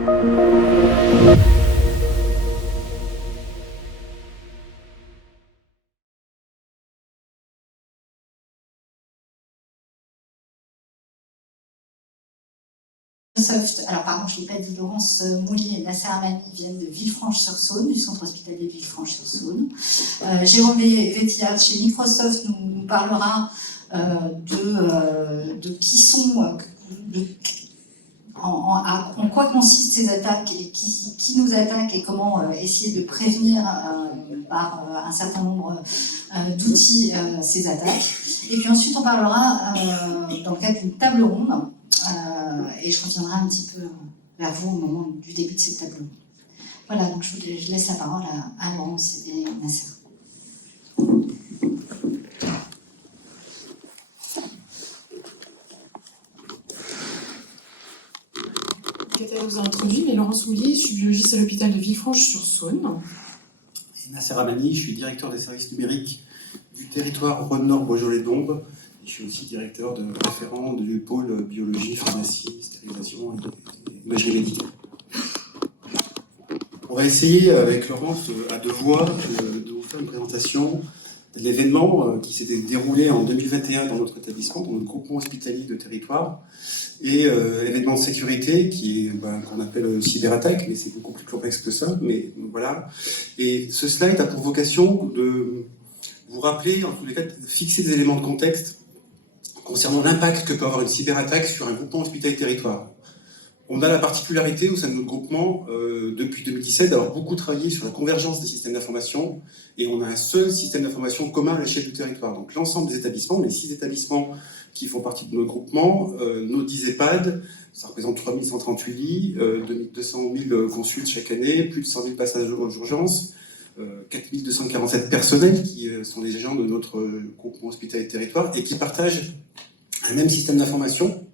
Alors pardon, je ne l'ai pas dit, Laurence Moulier et Nasser Amani viennent de Villefranche-sur-Saône, du centre hospitalier Villefranche-sur-Saône. Jérôme Vétillard chez Microsoft nous parlera de qui sont, en quoi consistent ces attaques et qui nous attaque et comment essayer de prévenir par un certain nombre d'outils ces attaques. Et puis ensuite on parlera dans le cadre d'une table ronde et je reviendrai un petit peu vers vous au moment du début de cette table ronde. Voilà, donc je laisse la parole à Laurence et Nasser. Catherine vous a introduit, mais Laurence Moulier, je suis biologiste à l'hôpital de Villefranche-sur-Saône. Et Nasser Amani, je suis directeur des services numériques du territoire Rhône-Nord Beaujolais-Dombes. Je suis aussi directeur de référent du pôle biologie, pharmacie, stérilisation et imagerie médicale. On va essayer avec Laurence à deux voix de vous faire une présentation de l'événement qui s'était déroulé en 2021 dans notre établissement, dans notre groupement hospitalier de territoire, et événement de sécurité qu'on appelle cyberattaque, mais c'est beaucoup plus complexe que ça, mais voilà. Et ce slide a pour vocation de vous rappeler, en tous les cas, de fixer des éléments de contexte concernant l'impact que peut avoir une cyberattaque sur un groupement hospitalier territoire. On a la particularité au sein de notre groupement, depuis 2017, d'avoir beaucoup travaillé sur la convergence des systèmes d'information, et on a un seul système d'information commun à l'échelle du territoire. Donc l'ensemble des établissements, les 6 établissements qui font partie de notre groupement, nos 10 EHPAD, ça représente 3138 lits, 200 000 consultes chaque année, plus de 100 000 passages aux urgences, 4247 personnels qui sont les agents de notre groupement hospitalier de territoire et qui partagent un même système d'information,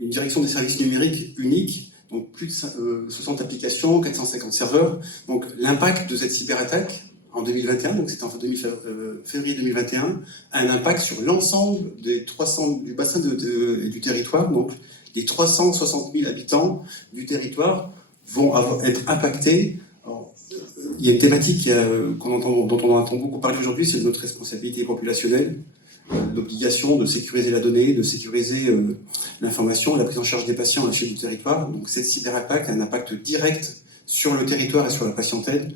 une direction des services numériques unique, donc plus de 60 applications, 450 serveurs. Donc l'impact de cette cyberattaque en 2021, donc c'était en février 2021, a un impact sur l'ensemble du bassin du territoire. Donc les 360 000 habitants du territoire vont être impactés. Alors, il y a une thématique dont on entend beaucoup parler aujourd'hui, c'est notre responsabilité populationnelle, l'obligation de sécuriser la donnée, de sécuriser l'information et la prise en charge des patients à l'échelle du territoire. Donc cette cyberattaque a un impact direct sur le territoire et sur la patientèle,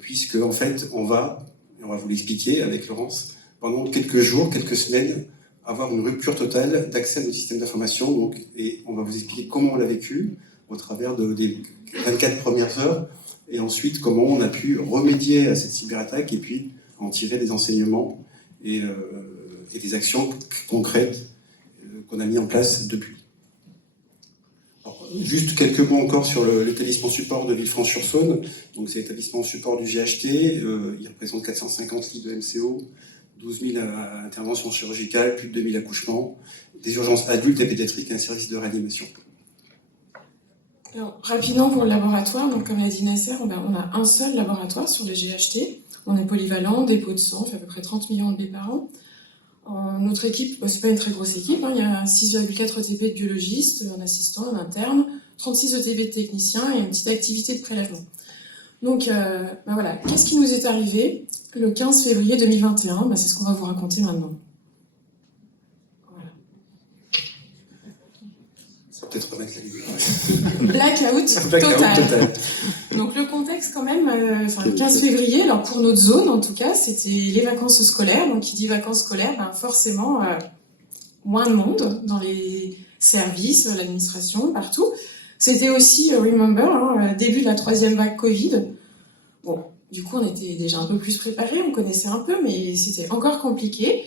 puisque en fait on va vous l'expliquer avec Laurence, pendant quelques jours, quelques semaines, avoir une rupture totale d'accès à nos systèmes d'information. Et on va vous expliquer comment on l'a vécu au travers des 24 premières heures, et ensuite comment on a pu remédier à cette cyberattaque et puis en tirer des enseignements et des actions concrètes qu'on a mis en place depuis. Alors, juste quelques mots encore sur l'établissement support de Villefranche-sur-Saône. Donc c'est l'établissement support du GHT, il représente 450 lits de MCO, 12 000 interventions chirurgicales, plus de 2000 accouchements, des urgences adultes et pédiatriques et un service de réanimation. Alors, rapidement pour le laboratoire, donc comme l'a dit Nasser, on a un seul laboratoire sur les GHT. On est polyvalent, dépôt de sang, on fait à peu près 30 millions de dés par an. Notre équipe, c'est pas une très grosse équipe, il y a 6,4 ETP de biologistes, un assistant, un interne, 36 ETP de techniciens et une petite activité de prélèvement. Donc voilà, qu'est-ce qui nous est arrivé le 15 février 2021 ? C'est ce qu'on va vous raconter maintenant. Voilà. Ça va peut-être remettre la lumière. Blackout total. Donc le contexte quand même, le 15 février, alors pour notre zone en tout cas, c'était les vacances scolaires. Donc qui dit vacances scolaires, forcément moins de monde dans les services, l'administration, partout. C'était aussi, remember, début de la 3e vague Covid. Bon, du coup on était déjà un peu plus préparés, on connaissait un peu, mais c'était encore compliqué.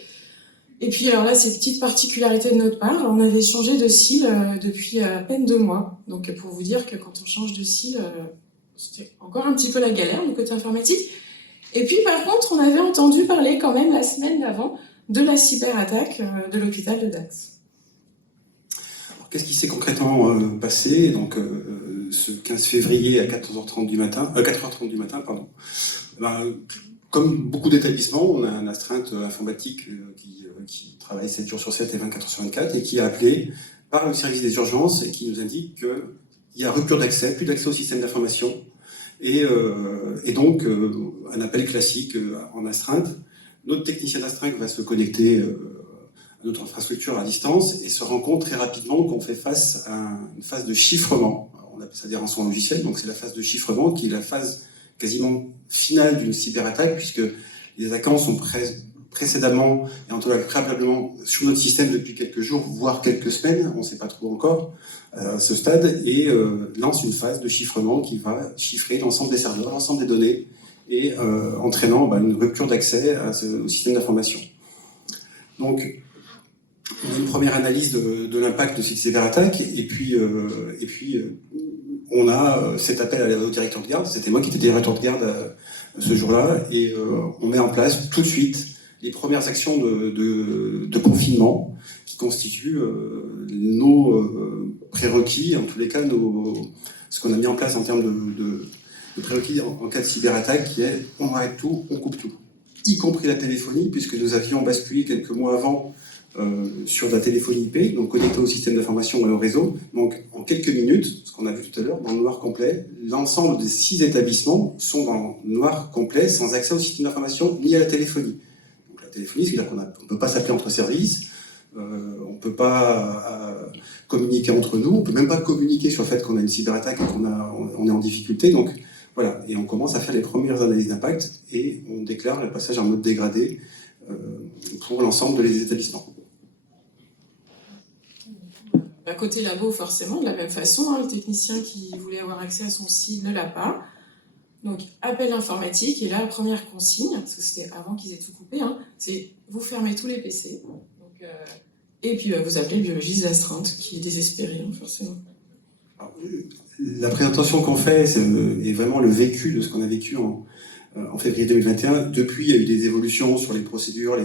Et puis alors là, c'est une petite particularité de notre part, on avait changé de SIL depuis à peine 2 mois. Donc pour vous dire que quand on change de SIL, c'était encore un petit peu la galère du côté informatique. Et puis par contre, on avait entendu parler quand même la semaine d'avant de la cyberattaque de l'hôpital de Dax. Alors, qu'est-ce qui s'est concrètement passé donc, ce 15 février à 4h30 du matin, pardon. Comme beaucoup d'établissements, on a un astreinte informatique qui travaille 7 jours sur 7 et 24 heures sur 24 et qui est appelé par le service des urgences et qui nous indique qu'il il y a rupture d'accès, plus d'accès au système d'information, et donc un appel classique en astreinte. Notre technicien d'astreinte va se connecter à notre infrastructure à distance et se rend compte très rapidement qu'on fait face à une phase de chiffrement. Alors, on appelle ça des rançons logiciels, donc c'est la phase de chiffrement qui est la phase quasiment finale d'une cyberattaque, puisque les attaquants sont précédemment, et en tout cas préalablement, sur notre système depuis quelques jours, voire quelques semaines, on ne sait pas trop encore à ce stade, et lance une phase de chiffrement qui va chiffrer l'ensemble des serveurs, l'ensemble des données, et entraînant une rupture d'accès au système d'information. Donc, on a une première analyse de l'impact de cette cyberattaque, et puis on a cet appel au directeur de garde. C'était moi qui étais directeur de garde ce jour-là, et on met en place tout de suite les premières actions de confinement qui constituent nos prérequis, en tous les cas ce qu'on a mis en place en termes de prérequis en cas de cyberattaque, qui est on arrête tout, on coupe tout, y compris la téléphonie, puisque nous avions basculé quelques mois avant sur la téléphonie IP, donc connecté au système d'information et au réseau. Donc en quelques minutes, ce qu'on a vu tout à l'heure, dans le noir complet, l'ensemble des 6 établissements sont dans le noir complet, sans accès au système d'information ni à la téléphonie. Donc la téléphonie, c'est-à-dire qu'on ne peut pas s'appeler entre services, on ne peut pas communiquer entre nous, on ne peut même pas communiquer sur le fait qu'on a une cyberattaque et qu'on est en difficulté. Donc voilà, et on commence à faire les premières analyses d'impact et on déclare le passage en mode dégradé pour l'ensemble des établissements. À côté labo, forcément, de la même façon, le technicien qui voulait avoir accès à son site ne l'a pas. Donc, appel informatique, et là, la première consigne, parce que c'était avant qu'ils aient tout coupé, c'est vous fermez tous les PC. Donc, et puis, vous appelez le biologiste d'astreinte, qui est désespéré, forcément. Alors, la présentation qu'on fait est vraiment le vécu de ce qu'on a vécu en février 2021. Depuis, il y a eu des évolutions sur les procédures,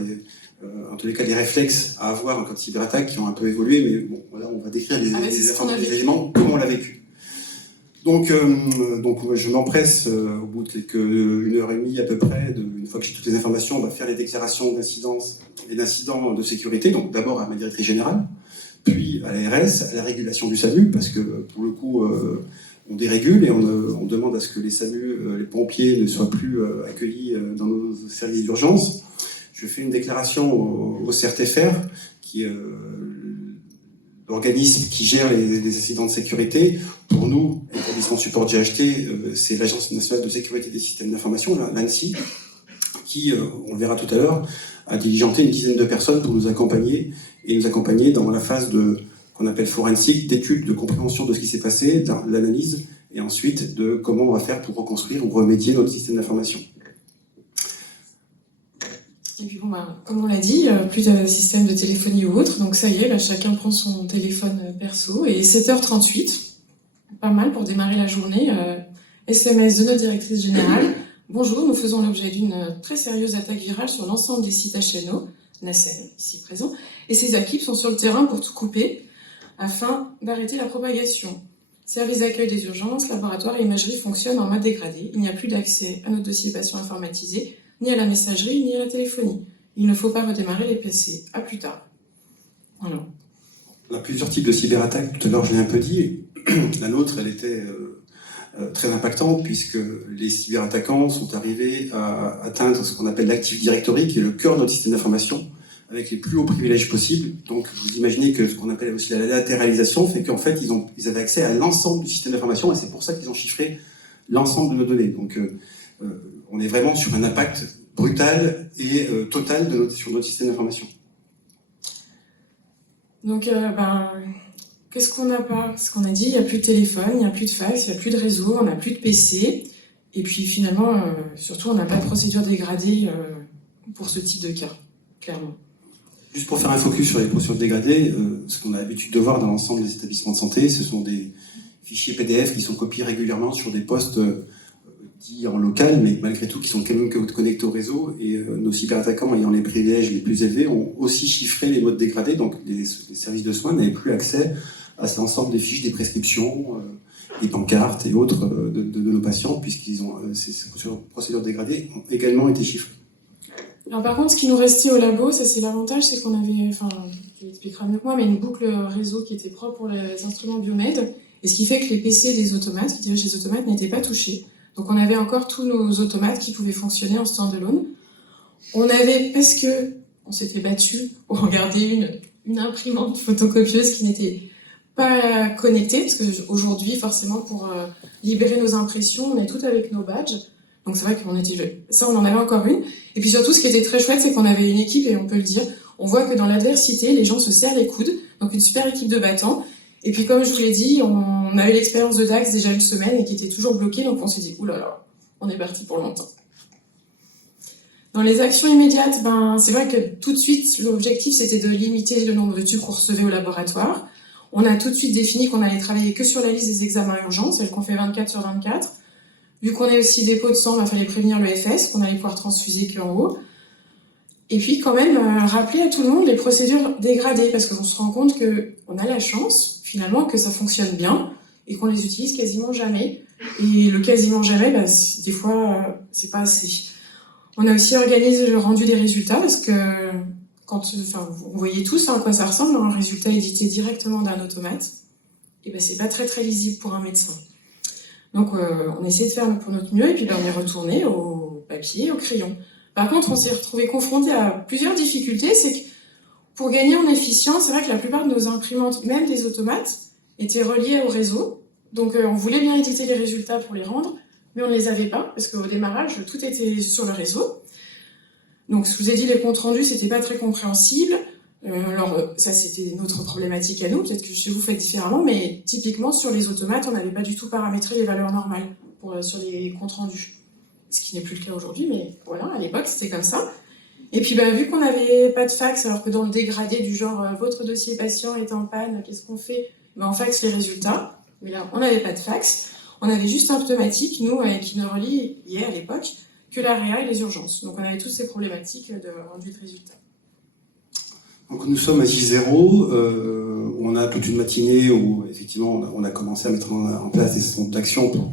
en tous les cas, les réflexes à avoir en cas de cyberattaque qui ont un peu évolué, mais bon, voilà, on va décrire les éléments, comment on l'a vécu. Donc je m'empresse, au bout de une heure et demie à peu près, une fois que j'ai toutes les informations, on va faire les déclarations d'incidents et d'incidents de sécurité, donc d'abord à ma directrice générale, puis à l'ARS, à la régulation du SAMU, parce que pour le coup, on dérégule et on demande à ce que les SAMU, les pompiers ne soient plus accueillis dans nos services d'urgence. Je fais une déclaration au CRTFR, qui est l'organisme qui gère les incidents de sécurité. Pour nous, l'établissement support GHT, c'est l'Agence nationale de sécurité des systèmes d'information, l'ANSSI, qui, on le verra tout à l'heure, a diligenté une dizaine de personnes pour nous accompagner dans la phase qu'on appelle forensique, d'étude, de compréhension de ce qui s'est passé, de l'analyse, et ensuite de comment on va faire pour reconstruire ou remédier notre système d'information. Et puis comme on l'a dit, plus de système de téléphonie ou autre, donc ça y est, là chacun prend son téléphone perso, et 7h38, pas mal pour démarrer la journée, SMS de notre directrice générale. Bonjour, nous faisons l'objet d'une très sérieuse attaque virale sur l'ensemble des sites HNO, Nacelle, ici présent, et ces équipes sont sur le terrain pour tout couper, afin d'arrêter la propagation. Service d'accueil des urgences, laboratoire et imagerie fonctionnent en mode dégradé. Il n'y a plus d'accès à notre dossier patient informatisé, ni à la messagerie, ni à la téléphonie. Il ne faut pas redémarrer les PC. À plus tard. Voilà. On a plusieurs types de cyberattaques. Tout à l'heure, je l'ai un peu dit. La nôtre, elle était très impactante, puisque les cyberattaquants sont arrivés à atteindre ce qu'on appelle l'Active Directory, qui est le cœur de notre système d'information, avec les plus hauts privilèges possibles. Donc, vous imaginez que ce qu'on appelle aussi la latéralisation fait qu'en fait, ils avaient accès à l'ensemble du système d'information, et c'est pour ça qu'ils ont chiffré l'ensemble de nos données. Donc, on est vraiment sur un impact brutal et total sur notre système d'information. Donc, qu'est-ce qu'on n'a pas? Ce qu'on a dit, il n'y a plus de téléphone, il n'y a plus de fax, il n'y a plus de réseau, on n'a plus de PC. Et puis finalement, surtout, on n'a pas de procédure dégradée pour ce type de cas, clairement. Juste pour faire un focus sur les procédures dégradées, ce qu'on a l'habitude de voir dans l'ensemble des établissements de santé, ce sont des fichiers PDF qui sont copiés régulièrement sur des postes dits en local, mais malgré tout qui sont quand même connectés au réseau. Et nos cyberattaquants ayant les privilèges les plus élevés ont aussi chiffré les modes dégradés, donc les services de soins n'avaient plus accès à cet ensemble des fiches, des prescriptions, des pancartes et autres de nos patients, puisqu'ils ont ces procédures dégradées ont également été chiffrées. Alors par contre, ce qui nous restait au labo, ça c'est l'avantage, c'est qu'on avait, tu l'expliqueras mieux que moi, mais une boucle réseau qui était propre pour les instruments biomèdes, Et ce qui fait que les PC des automates, qui dirigent les automates, n'étaient pas touchés. Donc on avait encore tous nos automates qui pouvaient fonctionner en standalone. On avait, parce que on s'était battu pour regarder une imprimante photocopieuse qui n'était pas connectée, parce qu'aujourd'hui, forcément, pour libérer nos impressions, on est toutes avec nos badges. Donc c'est vrai qu'on était... Ça, on en avait encore une. Et puis surtout, ce qui était très chouette, c'est qu'on avait une équipe, et on peut le dire, on voit que dans l'adversité, les gens se serrent les coudes. Donc une super équipe de battants. Et puis comme je vous l'ai dit, on a eu l'expérience de Dax déjà une semaine et qui était toujours bloquée, donc on s'est dit, oulala, on est parti pour longtemps. Dans les actions immédiates, c'est vrai que tout de suite, l'objectif c'était de limiter le nombre de tubes qu'on recevait au laboratoire. On a tout de suite défini qu'on allait travailler que sur la liste des examens urgents, celle qu'on fait 24 sur 24. Vu qu'on est aussi dépôt de sang, il fallait prévenir le FS, qu'on allait pouvoir transfuser qu'en haut. Et puis quand même, rappeler à tout le monde les procédures dégradées, parce qu'on se rend compte qu'on a la chance, finalement, que ça fonctionne bien, et qu'on les utilise quasiment jamais. Et le quasiment jamais, des fois, c'est pas assez. On a aussi organisé le rendu des résultats, parce que vous voyez tous à quoi ça ressemble, un résultat édité directement d'un automate. Et c'est pas très très lisible pour un médecin. Donc on essaie de faire pour notre mieux, et puis on est retourné au papier, au crayon. Par contre, on s'est retrouvé confronté à plusieurs difficultés. C'est que pour gagner en efficience, c'est vrai que la plupart de nos imprimantes, même des automates, étaient reliées au réseau. Donc on voulait bien éditer les résultats pour les rendre, mais on ne les avait pas, parce qu'au démarrage, tout était sur le réseau. Donc je vous ai dit, les comptes rendus, c'était pas très compréhensible. Alors ça, c'était notre problématique à nous. Peut-être que chez vous faites différemment, mais typiquement sur les automates, on n'avait pas du tout paramétré les valeurs normales sur les comptes rendus. Ce qui n'est plus le cas aujourd'hui, mais voilà, à l'époque, c'était comme ça. Et puis, vu qu'on n'avait pas de fax, alors que dans le dégradé du genre « votre dossier patient est en panne, qu'est-ce qu'on fait ?» On faxe les résultats. Mais là, on n'avait pas de fax. On avait juste un automatique, nous, qui ne reliait à l'époque que la réa et les urgences. Donc, on avait toutes ces problématiques de rendu de résultats. Donc, nous sommes à J0, où on a toute une matinée où, effectivement, on a commencé à mettre en place des centres d'action pour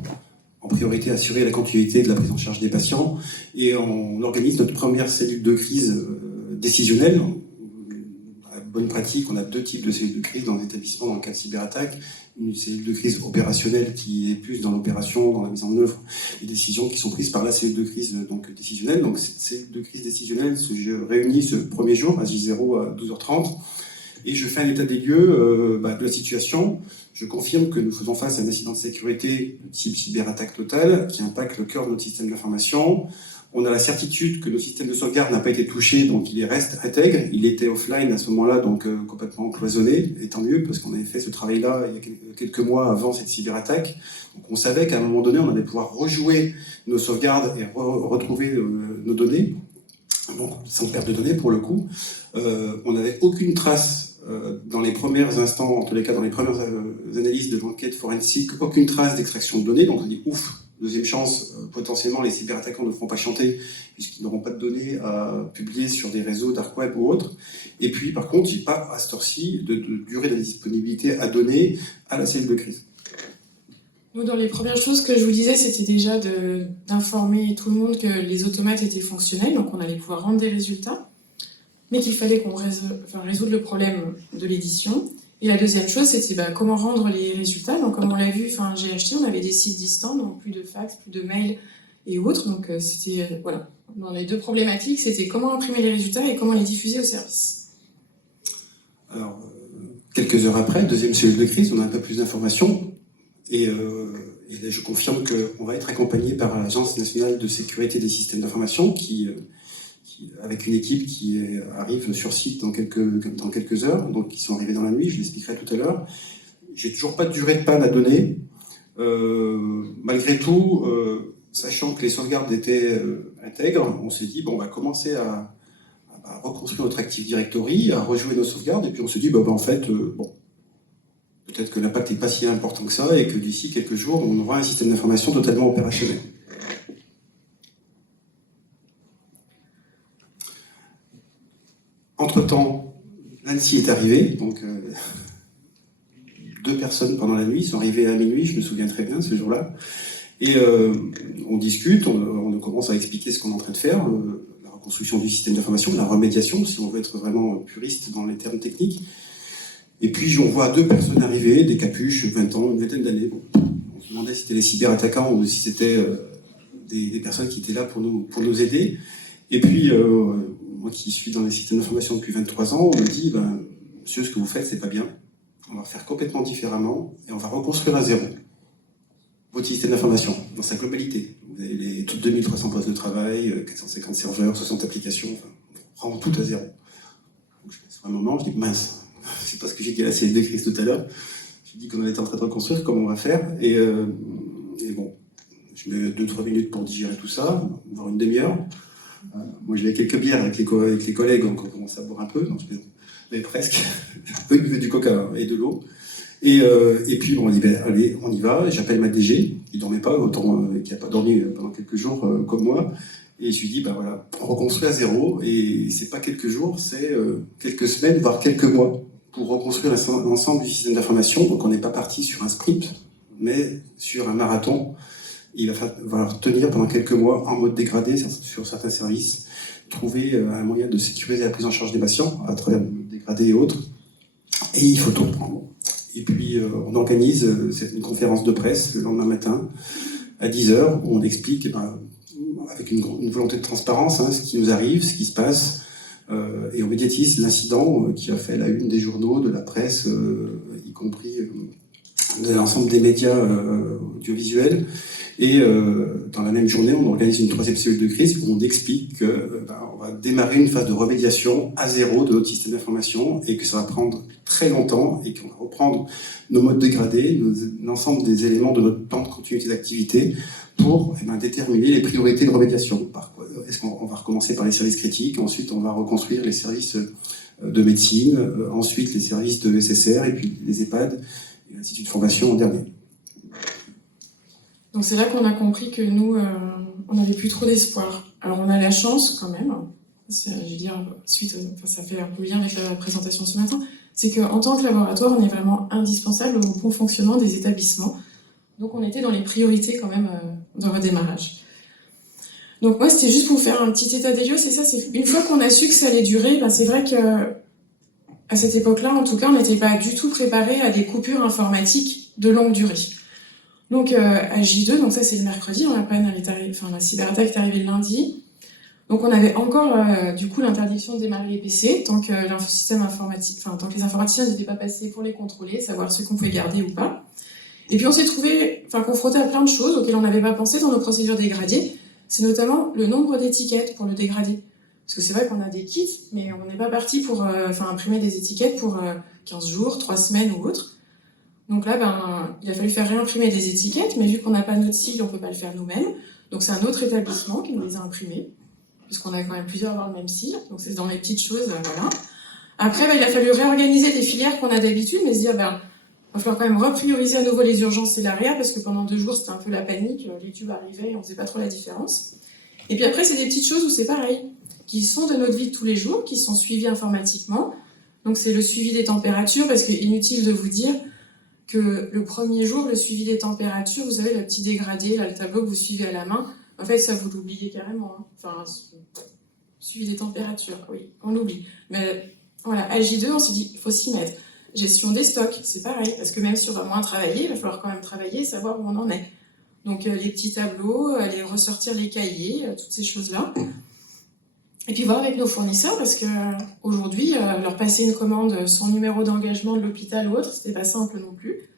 en priorité assurer la continuité de la prise en charge des patients, et on organise notre première cellule de crise décisionnelle. Dans la bonne pratique, on a deux types de cellules de crise dans les établissements dans le cas de cyberattaque. Une cellule de crise opérationnelle qui est plus dans l'opération, dans la mise en œuvre des décisions qui sont prises par la cellule de crise décisionnelle. Donc cette cellule de crise décisionnelle se réunit ce premier jour à J0 à 12h30. Et je fais un état des lieux de la situation. Je confirme que nous faisons face à un incident de sécurité de type cyberattaque totale qui impacte le cœur de notre système d'information. On a la certitude que notre système de sauvegarde n'a pas été touché, donc il reste intègre. Il était offline à ce moment-là, donc complètement cloisonné, et tant mieux, parce qu'on avait fait ce travail-là il y a quelques mois avant cette cyberattaque. Donc on savait qu'à un moment donné, on allait pouvoir rejouer nos sauvegardes et retrouver nos données, donc sans perte de données pour le coup. On n'avait aucune trace dans les premiers instants, en tous les cas dans les premières analyses de l'enquête forensique, aucune trace d'extraction de données, donc on dit ouf, deuxième chance, potentiellement les cyberattaquants ne feront pas chanter puisqu'ils n'auront pas de données à publier sur des réseaux dark web ou autres. Et puis par contre, j'ai pas à cette heure-ci de durée de disponibilité à donner à la cellule de crise. Nous, dans les premières choses que je vous disais, c'était déjà d'informer tout le monde que les automates étaient fonctionnels, donc on allait pouvoir rendre des résultats, mais qu'il fallait qu'on résoudre le problème de l'édition. Et la deuxième chose, c'était comment rendre les résultats. Donc, comme on l'a vu, GHT, on avait des sites distants, donc plus de fax, plus de mails et autres. Donc, c'était, voilà. Dans les deux problématiques, c'était comment imprimer les résultats et comment les diffuser au service. Alors, quelques heures après, deuxième cellule de crise, on a un peu plus d'informations. Et là, je confirme qu'on va être accompagné par l'Agence nationale de sécurité des systèmes d'information avec une équipe qui arrive sur site dans quelques heures, donc qui sont arrivés dans la nuit, je l'expliquerai tout à l'heure. J'ai toujours pas de durée de panne à donner. Malgré tout, sachant que les sauvegardes étaient intègres, on s'est dit, on va commencer à reconstruire notre Active Directory, à rejouer nos sauvegardes, et puis on se dit, en fait, peut-être que l'impact n'est pas si important que ça, et que d'ici quelques jours, on aura un système d'information totalement opérationnel. Entre-temps, l'ANSSI est arrivé, donc 2 personnes pendant la nuit sont arrivées à minuit, je me souviens très bien ce jour-là, et on discute, on commence à expliquer ce qu'on est en train de faire, la reconstruction du système d'information, la remédiation, si on veut être vraiment puriste dans les termes techniques. Et puis on voit 2 personnes arriver, des capuches, 20 ans, une vingtaine d'années. Bon, on se demandait si c'était les cyberattaquants ou si c'était des personnes qui étaient là pour nous aider. Et puis, moi qui suis dans les systèmes d'information depuis 23 ans, on me dit, monsieur, ce que vous faites, c'est pas bien. On va faire complètement différemment et on va reconstruire à zéro votre système d'information dans sa globalité. Vous avez les 2300 postes de travail, 450 serveurs, 60 applications, on prend tout à zéro. Donc, sur un moment, je dis, mince, c'est pas ce que j'ai dit à la CSD Chris tout à l'heure. J'ai dit qu'on était en train de reconstruire, comment on va faire. Et bon, je mets 2-3 minutes pour digérer tout ça, voire une demi-heure. Moi, j'avais quelques bières avec les collègues, on commence à boire un peu, donc mais presque. Il buvait du coca et de l'eau. Et puis, on dit, allez, on y va. J'appelle ma DG, qui ne dormait pas, autant qui n'a pas dormi pendant quelques jours comme moi. Et je lui dis, voilà, on reconstruit à zéro. Et c'est pas quelques jours, c'est quelques semaines, voire quelques mois, pour reconstruire l'ensemble du système d'information. Donc, on n'est pas parti sur un sprint, mais sur un marathon. Il va falloir tenir pendant quelques mois en mode dégradé sur certains services, trouver un moyen de sécuriser la prise en charge des patients à travers le dégradé et autres. Et il faut tout reprendre. Et puis, on organise une conférence de presse le lendemain matin à 10h où on explique, avec une volonté de transparence, ce qui nous arrive, ce qui se passe, et on médiatise l'incident qui a fait la une des journaux, de la presse, y compris de l'ensemble des médias audiovisuels. Et dans la même journée, on organise une 3e cellule de crise où on explique qu'on va démarrer une phase de remédiation à zéro de notre système d'information et que ça va prendre très longtemps et qu'on va reprendre nos modes dégradés, l'ensemble des éléments de notre plan de continuité d'activité pour déterminer les priorités de remédiation. Est-ce qu'on va recommencer par les services critiques, ensuite on va reconstruire les services de médecine, ensuite les services de SSR et puis les EHPAD et l'Institut de formation en dernier. Donc c'est là qu'on a compris que nous, on n'avait plus trop d'espoir. Alors on a la chance quand même, je veux dire, ça fait un peu lien avec la présentation ce matin, c'est qu'en tant que laboratoire, on est vraiment indispensable au bon fonctionnement des établissements. Donc on était dans les priorités quand même dans le démarrage. Donc moi c'était juste pour vous faire un petit état des lieux, c'est ça, c'est une fois qu'on a su que ça allait durer, c'est vrai que à cette époque-là, en tout cas, on n'était pas du tout préparé à des coupures informatiques de longue durée. Donc à J2, donc ça c'est le mercredi, la cyberattaque est arrivée le lundi. Donc on avait encore du coup l'interdiction de démarrer les PC tant que tant que les informaticiens n'étaient pas passés pour les contrôler, savoir ce qu'on pouvait garder ou pas. Et puis on s'est trouvé confronté à plein de choses auxquelles on n'avait pas pensé dans nos procédures dégradées. C'est notamment le nombre d'étiquettes pour le dégradé. Parce que c'est vrai qu'on a des kits, mais on n'est pas parti pour imprimer des étiquettes pour 15 jours, 3 semaines ou autre. Donc là, il a fallu faire réimprimer des étiquettes, mais vu qu'on n'a pas notre sigle, on ne peut pas le faire nous-mêmes. Donc c'est un autre établissement qui nous les a imprimées, puisqu'on a quand même plusieurs à avoir le même sigle. Donc c'est dans les petites choses, voilà. Après, il a fallu réorganiser des filières qu'on a d'habitude, mais se dire, va falloir quand même reprioriser à nouveau les urgences et l'ARIA, parce que pendant 2 jours, c'était un peu la panique, les tubes arrivaient et on ne faisait pas trop la différence. Et puis après, c'est des petites choses où c'est pareil, qui sont de notre vie de tous les jours, qui sont suivies informatiquement. Donc c'est le suivi des températures, parce qu'il est inutile de vous dire que le premier jour, le suivi des températures, vous savez, le petit dégradé, là, le tableau que vous suivez à la main, en fait, ça vous l'oubliez carrément. Suivi des températures, oui, on l'oublie. Mais voilà, à J2, on s'est dit, il faut s'y mettre. Gestion des stocks, c'est pareil, parce que même si on va moins travailler, il va falloir quand même travailler et savoir où on en est. Donc les petits tableaux, aller ressortir les cahiers, toutes ces choses-là. Et puis voir avec nos fournisseurs, parce qu'aujourd'hui, leur passer une commande sans numéro d'engagement de l'hôpital ou autre, c'était pas simple non plus.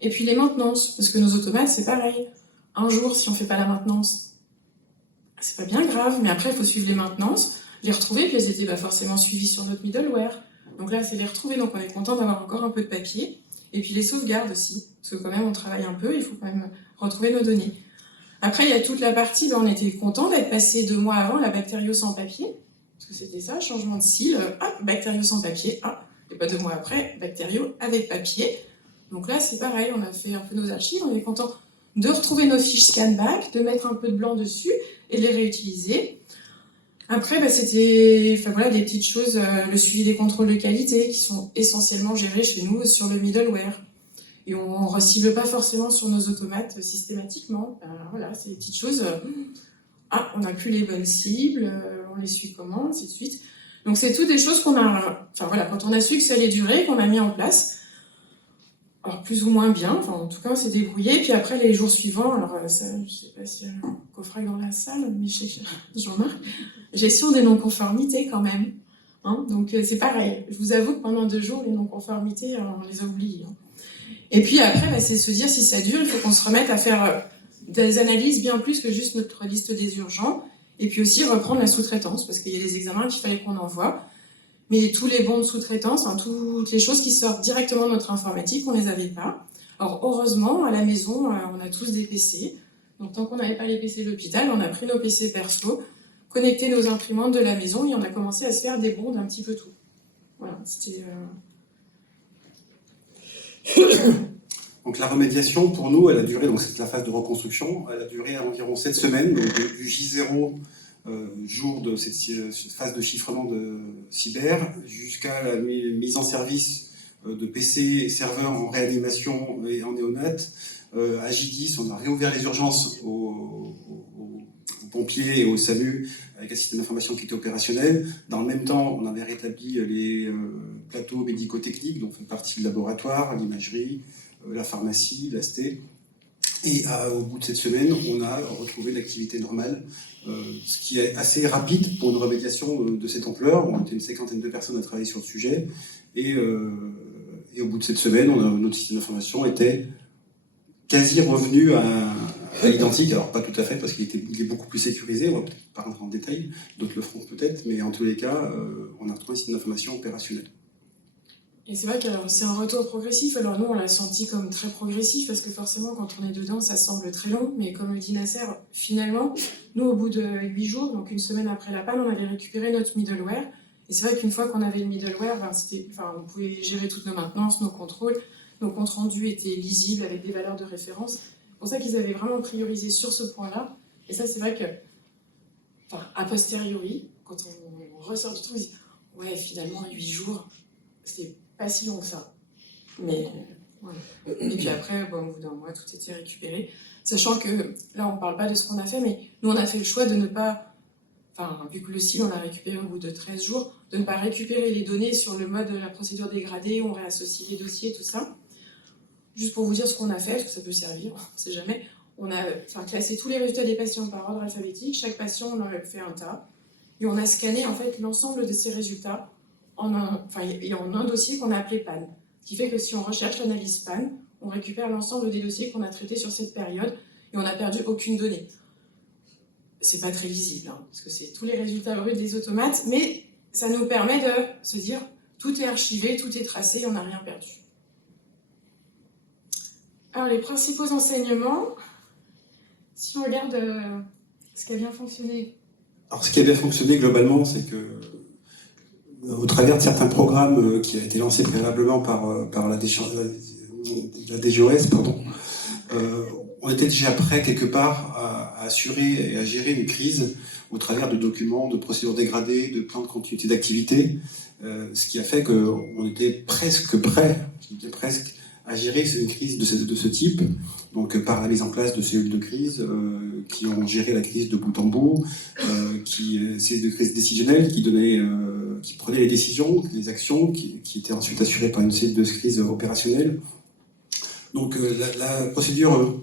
Et puis les maintenances, parce que nos automates, c'est pareil. Un jour, si on fait pas la maintenance, c'est pas bien grave, mais après, il faut suivre les maintenances, les retrouver, puis elles étaient forcément suivies sur notre middleware. Donc là, c'est les retrouver, donc on est content d'avoir encore un peu de papier. Et puis les sauvegardes aussi, parce que quand même, on travaille un peu, il faut quand même retrouver nos données. Après, il y a toute la partie, on était content d'être passé 2 mois avant la Bactério sans papier, parce que c'était ça, changement de style, Bactério sans papier, et pas 2 mois après, Bactério avec papier. Donc là, c'est pareil, on a fait un peu nos archives, on est content de retrouver nos fiches scanback, de mettre un peu de blanc dessus et de les réutiliser. Après, c'était des petites choses, le suivi des contrôles de qualité qui sont essentiellement gérés chez nous sur le middleware. Et on ne recible pas forcément sur nos automates systématiquement. C'est des petites choses. On n'a plus les bonnes cibles, on les suit comment, ainsi de suite. Donc c'est toutes des choses qu'on a, enfin voilà, quand on a su que ça allait durer, qu'on a mis en place. Alors plus ou moins bien, enfin en tout cas on s'est débrouillé. Puis après les jours suivants, alors ça, je sais pas s'il y a un coffret dans la salle, mais je sais que Jean-Marc, gestion des non-conformités quand même. Hein, donc c'est pareil. Je vous avoue que pendant 2 jours, les non-conformités, on les a oubliées. Hein. Et puis après, c'est se dire si ça dure, il faut qu'on se remette à faire des analyses bien plus que juste notre liste des urgents. Et puis aussi reprendre la sous-traitance, parce qu'il y a des examens qu'il fallait qu'on envoie. Mais tous les bons de sous-traitance, hein, toutes les choses qui sortent directement de notre informatique, on ne les avait pas. Alors heureusement, à la maison, on a tous des PC. Donc tant qu'on n'avait pas les PC de l'hôpital, on a pris nos PC perso, connecté nos imprimantes de la maison et on a commencé à se faire des bons d'un petit peu tout. Voilà, c'était... Donc la remédiation, pour nous, elle a duré, donc c'est la phase de reconstruction, elle a duré environ 7 semaines, donc du J0, jour de cette phase de chiffrement de cyber, jusqu'à la mise en service de PC et serveurs en réanimation et en néonat. À J10, on a réouvert les urgences aux pompiers et au SAMU avec un système d'information qui était opérationnel. Dans le même temps, on avait rétabli les plateaux médico-techniques, donc fait partie du laboratoire, l'imagerie, la pharmacie, l'AST. Et au bout de cette semaine, on a retrouvé l'activité normale, ce qui est assez rapide pour une remédiation de cette ampleur. On était une 50aine de personnes à travailler sur le sujet. Et au bout de cette semaine, notre système d'information était quasi revenu à l'identique. Alors pas tout à fait, parce qu'il est beaucoup plus sécurisé. On va peut-être pas rentrer en détail, d'autres le feront peut-être, mais en tous les cas, on a retrouvé un système d'information opérationnel. Et c'est vrai que c'est un retour progressif. Alors nous, on l'a senti comme très progressif, parce que forcément, quand on est dedans, ça semble très long. Mais comme le dit Nasser, finalement, nous, au bout de 8 jours, donc une semaine après la panne, on avait récupéré notre middleware. Et c'est vrai qu'une fois qu'on avait le middleware, on pouvait gérer toutes nos maintenances, nos contrôles. Nos comptes rendus étaient lisibles avec des valeurs de référence. C'est pour ça qu'ils avaient vraiment priorisé sur ce point-là. Et ça, c'est vrai que, a posteriori, quand on ressort du truc, on se dit « Ouais, finalement, 8 jours, c'est pas si long que ça. » Mais voilà. Et puis après, au bout d'un mois, tout était récupéré. Sachant que, là, on ne parle pas de ce qu'on a fait, mais nous, on a fait le choix de ne pas... vu que le SIL, on l'a récupéré au bout de 13 jours, de ne pas récupérer les données sur le mode de la procédure dégradée, où on réassocie les dossiers, tout ça. Juste pour vous dire ce qu'on a fait, parce que ça peut servir, on ne sait jamais. On a classé tous les résultats des patients par ordre alphabétique. Chaque patient, on a fait un tas. Et on a scanné en fait l'ensemble de ces résultats en un dossier qu'on a appelé PAN. Ce qui fait que si on recherche l'analyse PAN, on récupère l'ensemble des dossiers qu'on a traités sur cette période et on n'a perdu aucune donnée. C'est pas très lisible, hein, parce que c'est tous les résultats bruts des automates, mais ça nous permet de se dire tout est archivé, tout est tracé, on n'a rien perdu. Alors, les principaux enseignements, si on regarde ce qui a bien fonctionné. Alors, ce qui a bien fonctionné globalement, c'est que, au travers de certains programmes qui ont été lancés préalablement par la DGOS, on était déjà prêt quelque part à assurer et à gérer une crise au travers de documents, de procédures dégradées, de plans de continuité d'activité, ce qui a fait qu'on était presque prêt, à gérer une crise de ce type, donc par la mise en place de cellules de crise qui ont géré la crise de bout en bout, c'est de crise décisionnelle qui prenaient les décisions, les actions, qui étaient ensuite assurées par une cellule de crise opérationnelle. Donc les procédures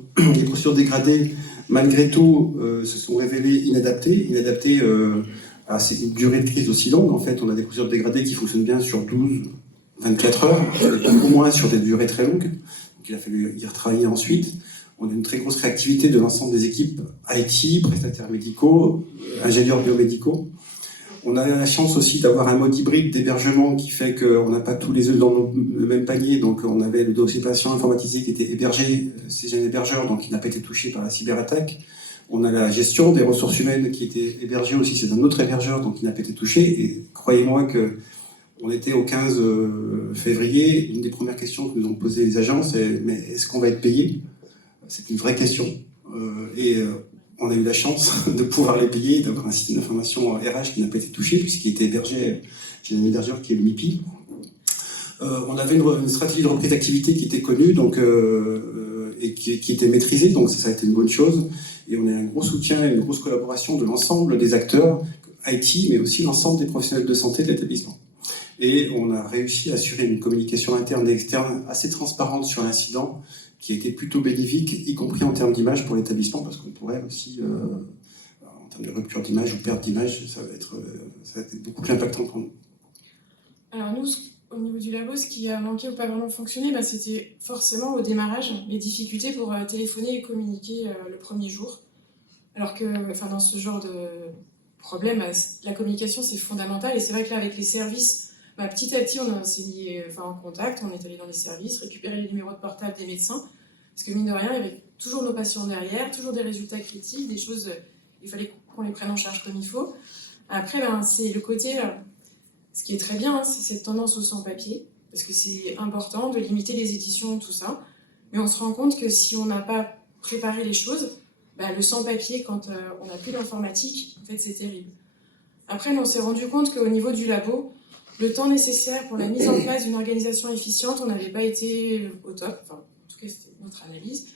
dégradées, malgré tout, se sont révélées inadaptées à une durée de crise aussi longue. En fait, on a des procédures dégradées qui fonctionnent bien sur 12-24 heures, beaucoup moins sur des durées très longues. Donc il a fallu y retravailler ensuite. On a une très grosse réactivité de l'ensemble des équipes IT, prestataires médicaux, ingénieurs biomédicaux. On a la chance aussi d'avoir un mode hybride d'hébergement qui fait qu'on n'a pas tous les œufs dans le même panier. Donc on avait le dossier patient informatisé qui était hébergé, c'est un hébergeur, donc il n'a pas été touché par la cyberattaque. On a la gestion des ressources humaines qui était hébergée aussi, c'est un autre hébergeur, donc il n'a pas été touché. Et croyez-moi que on était au 15 février, une des premières questions que nous ont posées les agents, c'est « mais est-ce qu'on va être payé ?» C'est une vraie question. On a eu la chance de pouvoir les payer, d'avoir un système d'information RH qui n'a pas été touché, puisqu'il était hébergé chez un hébergeur qui est le MIPI. On avait une stratégie de reprise d'activité qui était connue et qui était maîtrisée, donc ça a été une bonne chose. Et on a un gros soutien et une grosse collaboration de l'ensemble des acteurs, IT, mais aussi l'ensemble des professionnels de santé de l'établissement. Et on a réussi à assurer une communication interne et externe assez transparente sur l'incident, qui a été plutôt bénéfique, y compris en termes d'image pour l'établissement, parce qu'on pourrait aussi, en termes de rupture d'image ou perte d'image, ça va être beaucoup plus impactant pour nous. Alors nous, au niveau du labo, ce qui a manqué ou pas vraiment fonctionné, c'était forcément au démarrage, les difficultés pour téléphoner et communiquer le premier jour. Alors que dans ce genre de problème, la communication c'est fondamental, et c'est vrai que là avec les services, petit à petit on s'est mis en contact, on est allé dans les services, récupérer les numéros de portable des médecins, parce que mine de rien, il y avait toujours nos patients derrière, toujours des résultats critiques, des choses, il fallait qu'on les prenne en charge comme il faut. Après, c'est le côté... Ce qui est très bien, c'est cette tendance au sans-papier, parce que c'est important de limiter les éditions, tout ça. Mais on se rend compte que si on n'a pas préparé les choses, le sans-papier, quand on n'a plus d'informatique, en fait, c'est terrible. Après, on s'est rendu compte qu'au niveau du labo, le temps nécessaire pour la mise en place d'une organisation efficiente, on n'avait pas été au top, en tout cas, c'était notre analyse,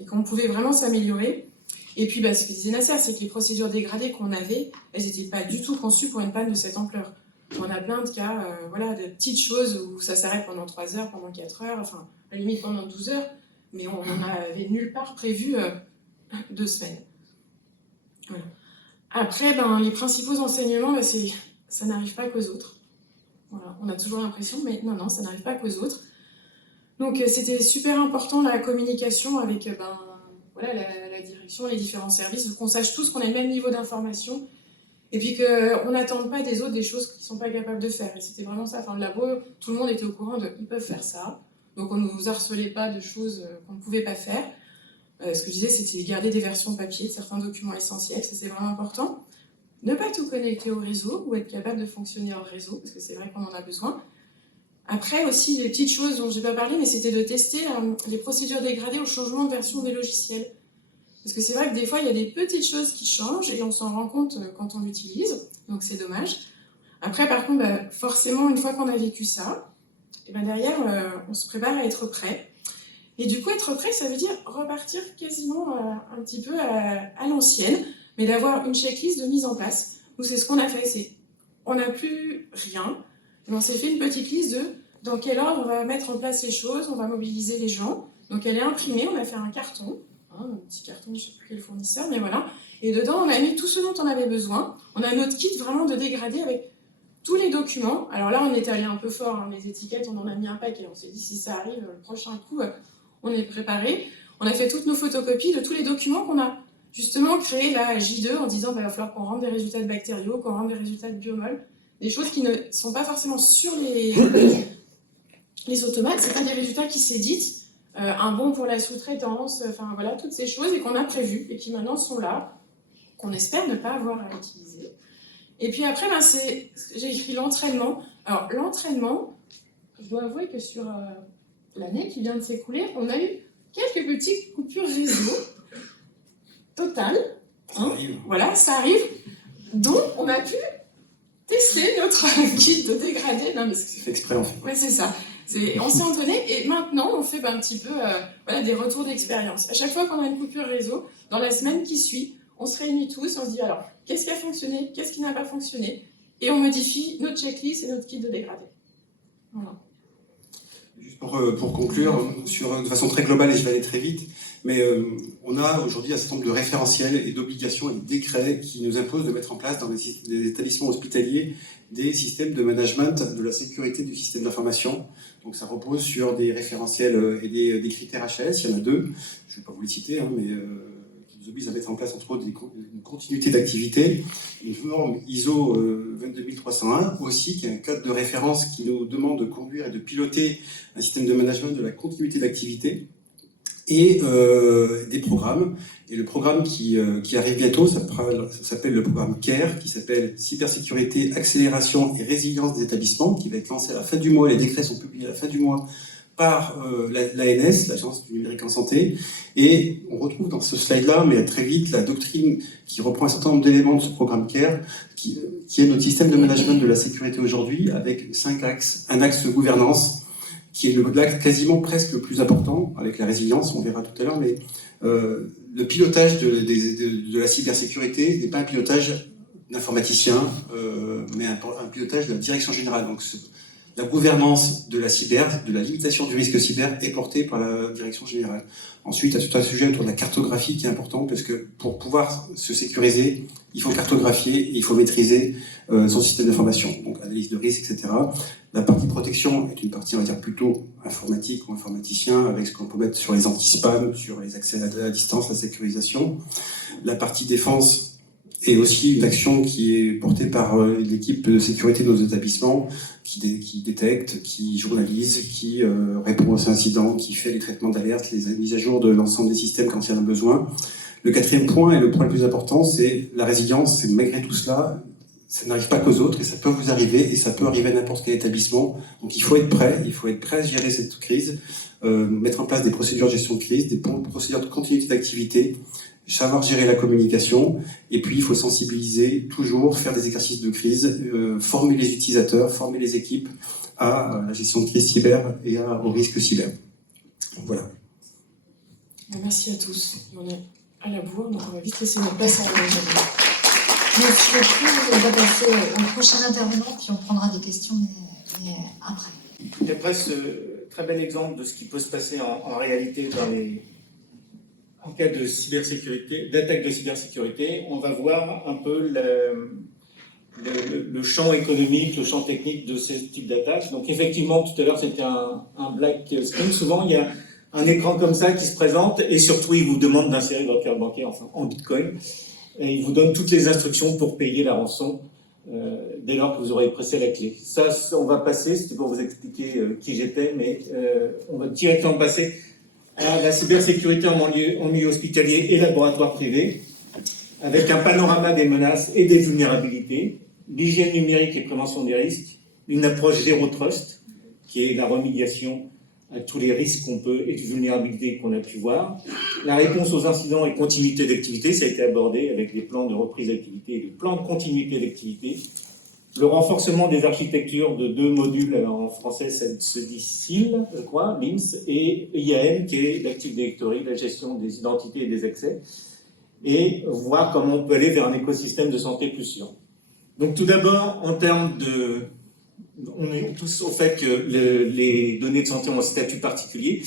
et qu'on pouvait vraiment s'améliorer. Et puis, ce que disait Nasser, c'est que les procédures dégradées qu'on avait, elles n'étaient pas du tout conçues pour une panne de cette ampleur. On a plein de cas, de petites choses où ça s'arrête pendant 3 heures, pendant 4 heures, à la limite pendant 12 heures, mais on n'en avait nulle part prévu 2 semaines. Voilà. Après, les principaux enseignements, ça n'arrive pas qu'aux autres. Voilà. On a toujours l'impression, mais non, ça n'arrive pas qu'aux autres. Donc c'était super important la communication avec la direction, les différents services, qu'on sache tous qu'on ait le même niveau d'information. Et puis qu'on n'attende pas des autres des choses qu'ils ne sont pas capables de faire. Et c'était vraiment ça. Le labo, tout le monde était au courant ils peuvent faire ça. Donc on ne nous harcelait pas de choses qu'on ne pouvait pas faire. Ce que je disais, c'était garder des versions papier de certains documents essentiels. Ça, c'est vraiment important. Ne pas tout connecter au réseau ou être capable de fonctionner en réseau, parce que c'est vrai qu'on en a besoin. Après aussi, des petites choses dont je n'ai pas parlé, mais c'était de tester les procédures dégradées au changement de version des logiciels. Parce que c'est vrai que des fois, il y a des petites choses qui changent et on s'en rend compte quand on l'utilise, donc c'est dommage. Après, par contre, forcément, une fois qu'on a vécu ça, derrière, on se prépare à être prêt. Et du coup, être prêt, ça veut dire repartir quasiment un petit peu à l'ancienne, mais d'avoir une checklist de mise en place. Nous, c'est ce qu'on a fait, on n'a plus rien, mais on s'est fait une petite liste de dans quel ordre on va mettre en place les choses, on va mobiliser les gens. Donc elle est imprimée, on a fait un carton, un petit carton, je ne sais plus quel fournisseur, mais voilà. Et dedans, on a mis tout ce dont on avait besoin. On a notre kit vraiment de dégradé avec tous les documents. Alors là, on est allé un peu fort, les étiquettes, on en a mis un paquet. On s'est dit, si ça arrive, le prochain coup, on est préparé. On a fait toutes nos photocopies de tous les documents qu'on a justement créés la J2 en disant, il va falloir qu'on rende des résultats de bactériaux, qu'on rende des résultats de biomol, des choses qui ne sont pas forcément sur les automates, c'est pas des résultats qui s'éditent. Un bon pour la sous-traitance, voilà, toutes ces choses et qu'on a prévues et qui maintenant sont là, qu'on espère ne pas avoir à utiliser. Et puis après, j'ai écrit l'entraînement. Alors l'entraînement, je dois avouer que sur l'année qui vient de s'écouler, on a eu quelques petites coupures réseau totales. Voilà, ça arrive. Donc on a pu tester notre kit de dégradé. Non, mais c'est fait exprès en fait. Ouais, c'est ça. On s'est entraîné et maintenant on fait un petit peu des retours d'expérience. À chaque fois qu'on a une coupure réseau, dans la semaine qui suit, on se réunit tous, on se dit alors qu'est-ce qui a fonctionné, qu'est-ce qui n'a pas fonctionné, et on modifie notre checklist et notre kit de dégradé. Voilà. Juste pour conclure, de façon très globale, et je vais aller très vite, mais on a aujourd'hui un certain nombre de référentiels et d'obligations et de décrets qui nous imposent de mettre en place dans les établissements hospitaliers des systèmes de management de la sécurité du système d'information. Donc ça repose sur des référentiels et des critères HAS, il y en a 2, je ne vais pas vous les citer, mais qui nous obligent à mettre en place entre autres une continuité d'activité, une norme ISO 22301 aussi, qui est un cadre de référence qui nous demande de conduire et de piloter un système de management de la continuité d'activité, et des programmes. Et le programme qui arrive bientôt, ça s'appelle le programme CARE, qui s'appelle Cybersécurité, Accélération et Résilience des établissements, qui va être lancé à la fin du mois. Les décrets sont publiés à la fin du mois par l'ANS, l'Agence du numérique en santé. Et on retrouve dans ce slide-là, mais très vite, la doctrine qui reprend un certain nombre d'éléments de ce programme CARE, qui est notre système de management de la sécurité aujourd'hui, avec 5 axes. Un axe gouvernance, qui est l'axe quasiment presque le plus important, avec la résilience, on verra tout à l'heure, mais le pilotage de la cybersécurité n'est pas un pilotage d'informaticiens, mais un pilotage de la direction générale. Donc, la gouvernance de la cyber, de la limitation du risque cyber est portée par la direction générale. Ensuite, il y a tout un sujet autour de la cartographie qui est important parce que pour pouvoir se sécuriser, il faut cartographier et il faut maîtriser son système d'information. Donc, analyse de risque, etc. La partie protection est une partie, on va dire, plutôt informatique ou informaticien avec ce qu'on peut mettre sur les anti-spam, sur les accès à distance, la sécurisation. La partie défense et aussi une action qui est portée par l'équipe de sécurité de nos établissements, qui détecte, qui journalise, qui répond aux incidents, qui fait les traitements d'alerte, les mises à jour de l'ensemble des systèmes quand il y en a besoin. Le quatrième point, et le point le plus important, c'est la résilience. C'est malgré tout cela, ça n'arrive pas qu'aux autres, et ça peut vous arriver, et ça peut arriver à n'importe quel établissement. Donc il faut être prêt à gérer cette crise, mettre en place des procédures de gestion de crise, des procédures de continuité d'activité, savoir gérer la communication, et puis il faut sensibiliser toujours, faire des exercices de crise, former les utilisateurs, former les équipes à la gestion de crise cyber et au risque cyber. Voilà. Merci à tous. On est à la bourre, donc on va vite laisser notre place à la Merci beaucoup. On va passer au prochain intervenant, puis on prendra des questions mais après. D'après ce très bel exemple de ce qui peut se passer en réalité en cas de cybersécurité, d'attaque de cybersécurité, on va voir un peu le champ économique, le champ technique de ce type d'attaque. Donc effectivement, tout à l'heure, c'était un black screen. Souvent, il y a un écran comme ça qui se présente et surtout, il vous demande d'insérer votre carte bancaire en Bitcoin. Et il vous donne toutes les instructions pour payer la rançon dès lors que vous aurez pressé la clé. Ça, on va passer, c'était pour vous expliquer qui j'étais, mais on va directement passer à la cybersécurité en milieu hospitalier et laboratoire privé, avec un panorama des menaces et des vulnérabilités, l'hygiène numérique et prévention des risques, une approche zéro trust, qui est la remédiation à tous les risques qu'on peut et de vulnérabilités qu'on a pu voir, la réponse aux incidents et continuité d'activité, ça a été abordé avec les plans de reprise d'activité et les plans de continuité d'activité, le renforcement des architectures de 2 modules, alors en français ça se dit SIL, je crois, LIMS, et IAM, qui est l'Active Directory, la gestion des identités et des accès, et voir comment on peut aller vers un écosystème de santé plus sûr. Donc tout d'abord, en termes de... On est tous au fait que les données de santé ont un statut particulier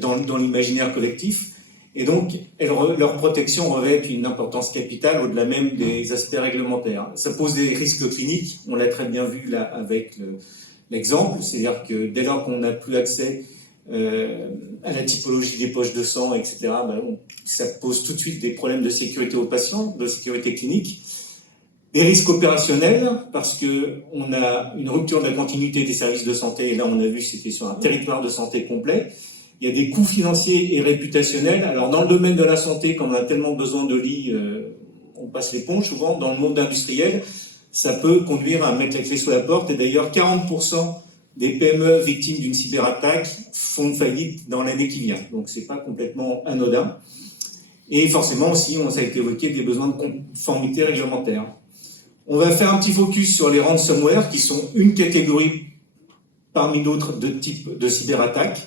dans l'imaginaire collectif, et donc leur protection revêt une importance capitale au-delà même des aspects réglementaires. Ça pose des risques cliniques, on l'a très bien vu là avec l'exemple, c'est-à-dire que dès lors qu'on n'a plus accès à la typologie des poches de sang, etc., ça pose tout de suite des problèmes de sécurité aux patients, de sécurité clinique. Des risques opérationnels, parce qu'on a une rupture de la continuité des services de santé, et là on a vu que c'était sur un territoire de santé complet. Il y a des coûts financiers et réputationnels. Alors dans le domaine de la santé, quand on a tellement besoin de lits, on passe l'éponge souvent. Dans le monde industriel, ça peut conduire à mettre la clé sous la porte, et d'ailleurs 40% des PME victimes d'une cyberattaque font faillite dans l'année qui vient. Donc c'est pas complètement anodin. Et forcément aussi, ça a été évoqué, des besoins de conformité réglementaire. On va faire un petit focus sur les ransomware, qui sont une catégorie parmi d'autres de type de cyberattaque,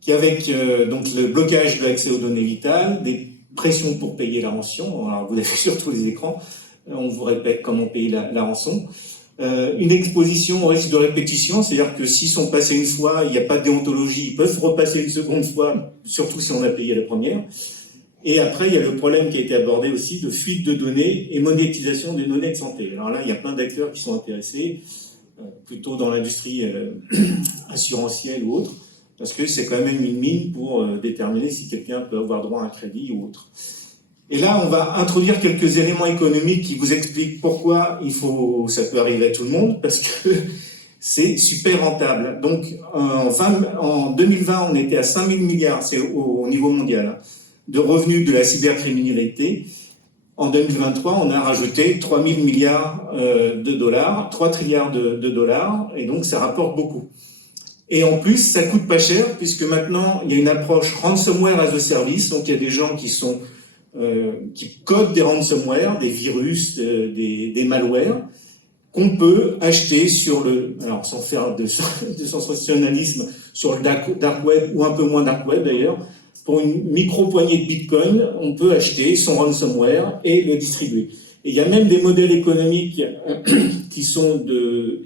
qui avec donc le blocage de l'accès aux données vitales, des pressions pour payer la rançon, alors vous l'avez sur tous les écrans, on vous répète comment payer la rançon, une exposition au risque de répétition, c'est-à-dire que s'ils sont passés une fois, il n'y a pas de déontologie, ils peuvent repasser une seconde fois, surtout si on a payé la première. Et après, il y a le problème qui a été abordé aussi de fuite de données et monétisation des données de santé. Alors là, il y a plein d'acteurs qui sont intéressés, plutôt dans l'industrie assurantielle ou autre, parce que c'est quand même une mine pour déterminer si quelqu'un peut avoir droit à un crédit ou autre. Et là, on va introduire quelques éléments économiques qui vous expliquent pourquoi ça peut arriver à tout le monde, parce que c'est super rentable. Donc, en 2020, on était à 5 000 milliards, c'est au niveau mondial, de revenus de la cybercriminalité. En 2023, on a rajouté 3 000 milliards de dollars, 3 trilliards de dollars, et donc ça rapporte beaucoup. Et en plus, ça coûte pas cher, puisque maintenant, il y a une approche ransomware as a service, donc il y a des gens qui codent des ransomware, des virus, des malwares, qu'on peut acheter alors sans faire de sensationnalisme, sur le dark web, ou un peu moins dark web d'ailleurs. Pour une micro-poignée de Bitcoin, on peut acheter son ransomware et le distribuer. Et il y a même des modèles économiques qui sont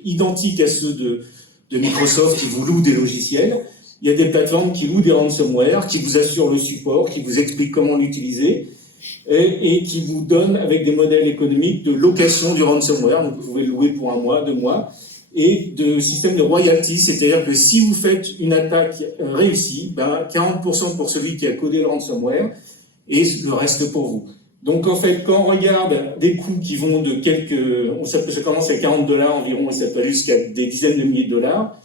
identiques à ceux de Microsoft qui vous louent des logiciels. Il y a des plateformes qui louent des ransomware, qui vous assurent le support, qui vous expliquent comment l'utiliser et qui vous donnent avec des modèles économiques de location du ransomware. Donc vous pouvez le louer pour 1 mois, 2 mois, et de système de royalties, c'est-à-dire que si vous faites une attaque réussie, 40% pour celui qui a codé le ransomware et le reste pour vous. Donc en fait, quand on regarde des coûts qui vont de ça commence à $40 environ et ça peut aller jusqu'à des dizaines de milliers de dollars,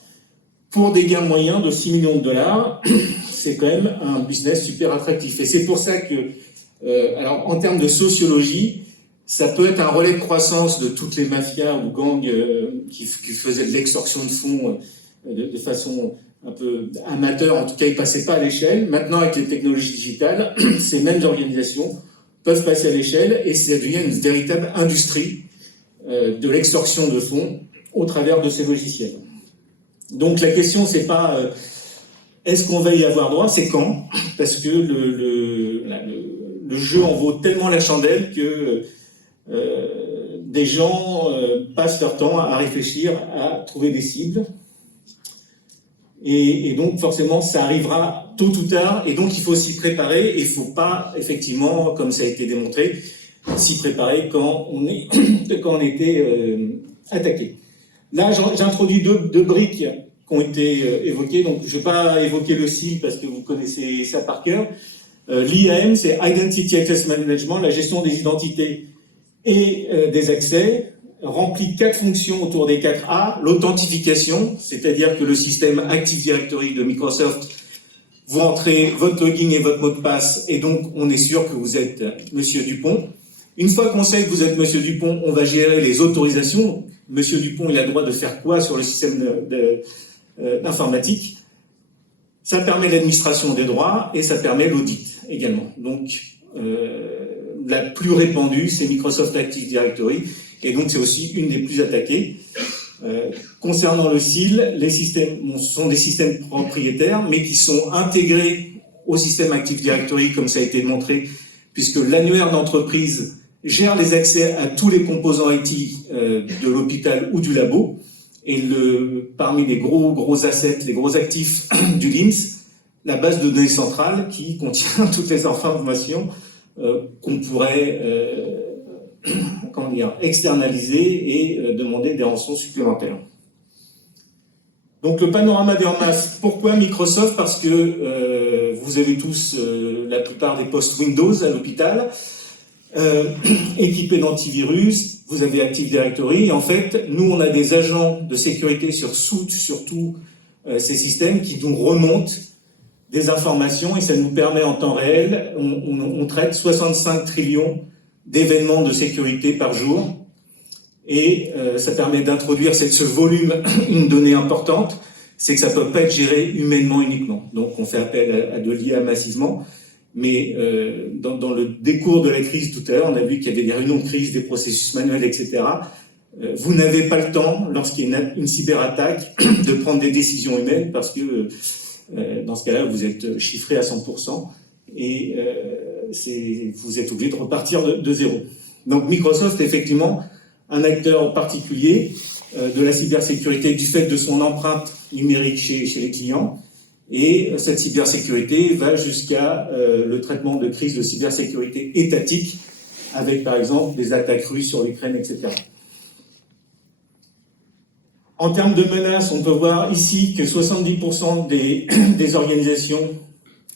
pour des gains moyens de 6 millions de dollars, c'est quand même un business super attractif. Et c'est pour ça que, alors en termes de sociologie, ça peut être un relais de croissance de toutes les mafias ou gangs qui faisaient de l'extorsion de fonds de façon un peu amateur, en tout cas ils passaient pas à l'échelle. Maintenant avec les technologies digitales, ces mêmes organisations peuvent passer à l'échelle et ça devient une véritable industrie de l'extorsion de fonds au travers de ces logiciels. Donc la question c'est pas est-ce qu'on va y avoir droit, c'est quand, parce que le jeu en vaut tellement la chandelle que des gens passent leur temps à réfléchir, à trouver des cibles. Et donc forcément ça arrivera tôt ou tard, et donc il faut s'y préparer, et il ne faut pas effectivement, comme ça a été démontré, s'y préparer quand on était attaqué. Là j'introduis deux briques qui ont été évoquées, donc je ne vais pas évoquer le CIL parce que vous connaissez ça par cœur. L'IAM, c'est Identity Access Management, la gestion des identités et des accès, remplit 4 fonctions autour des 4 A. L'authentification, c'est-à-dire que le système Active Directory de Microsoft, vous rentrez votre login et votre mot de passe, et donc on est sûr que vous êtes Monsieur Dupont. Une fois qu'on sait que vous êtes Monsieur Dupont, on va gérer les autorisations. Monsieur Dupont, il a le droit de faire quoi sur le système d'informatique? Ça permet l'administration des droits et ça permet l'audit également. Donc, la plus répandue, c'est Microsoft Active Directory, et donc c'est aussi une des plus attaquées. Concernant le CIL, les systèmes sont des systèmes propriétaires, mais qui sont intégrés au système Active Directory, comme ça a été montré, puisque l'annuaire d'entreprise gère les accès à tous les composants IT de l'hôpital ou du labo, et parmi les gros assets, les gros actifs du LIMS, la base de données centrale qui contient toutes les informations qu'on pourrait externaliser et demander des rançons supplémentaires. Donc le panorama des en masse, pourquoi Microsoft? Parce que vous avez tous la plupart des postes Windows à l'hôpital, équipés d'antivirus, vous avez Active Directory, et en fait, nous on a des agents de sécurité sur tous ces systèmes qui nous remontent des informations, et ça nous permet en temps réel, on traite 65 trillions d'événements de sécurité par jour, et ça permet d'introduire ce volume, une donnée importante, c'est que ça ne peut pas être géré humainement uniquement. Donc on fait appel à de l'IA massivement, mais dans le décours de la crise tout à l'heure, on a vu qu'il y avait des réunions de crise, des processus manuels, etc. Vous n'avez pas le temps, lorsqu'il y a une cyberattaque, de prendre des décisions humaines, parce que dans ce cas-là, vous êtes chiffré à 100%, et vous êtes obligé de repartir de zéro. Donc Microsoft est effectivement un acteur particulier de la cybersécurité du fait de son empreinte numérique chez les clients, et cette cybersécurité va jusqu'à le traitement de crises de cybersécurité étatique, avec par exemple des attaques russes sur l'Ukraine, etc. En termes de menaces, on peut voir ici que 70% des organisations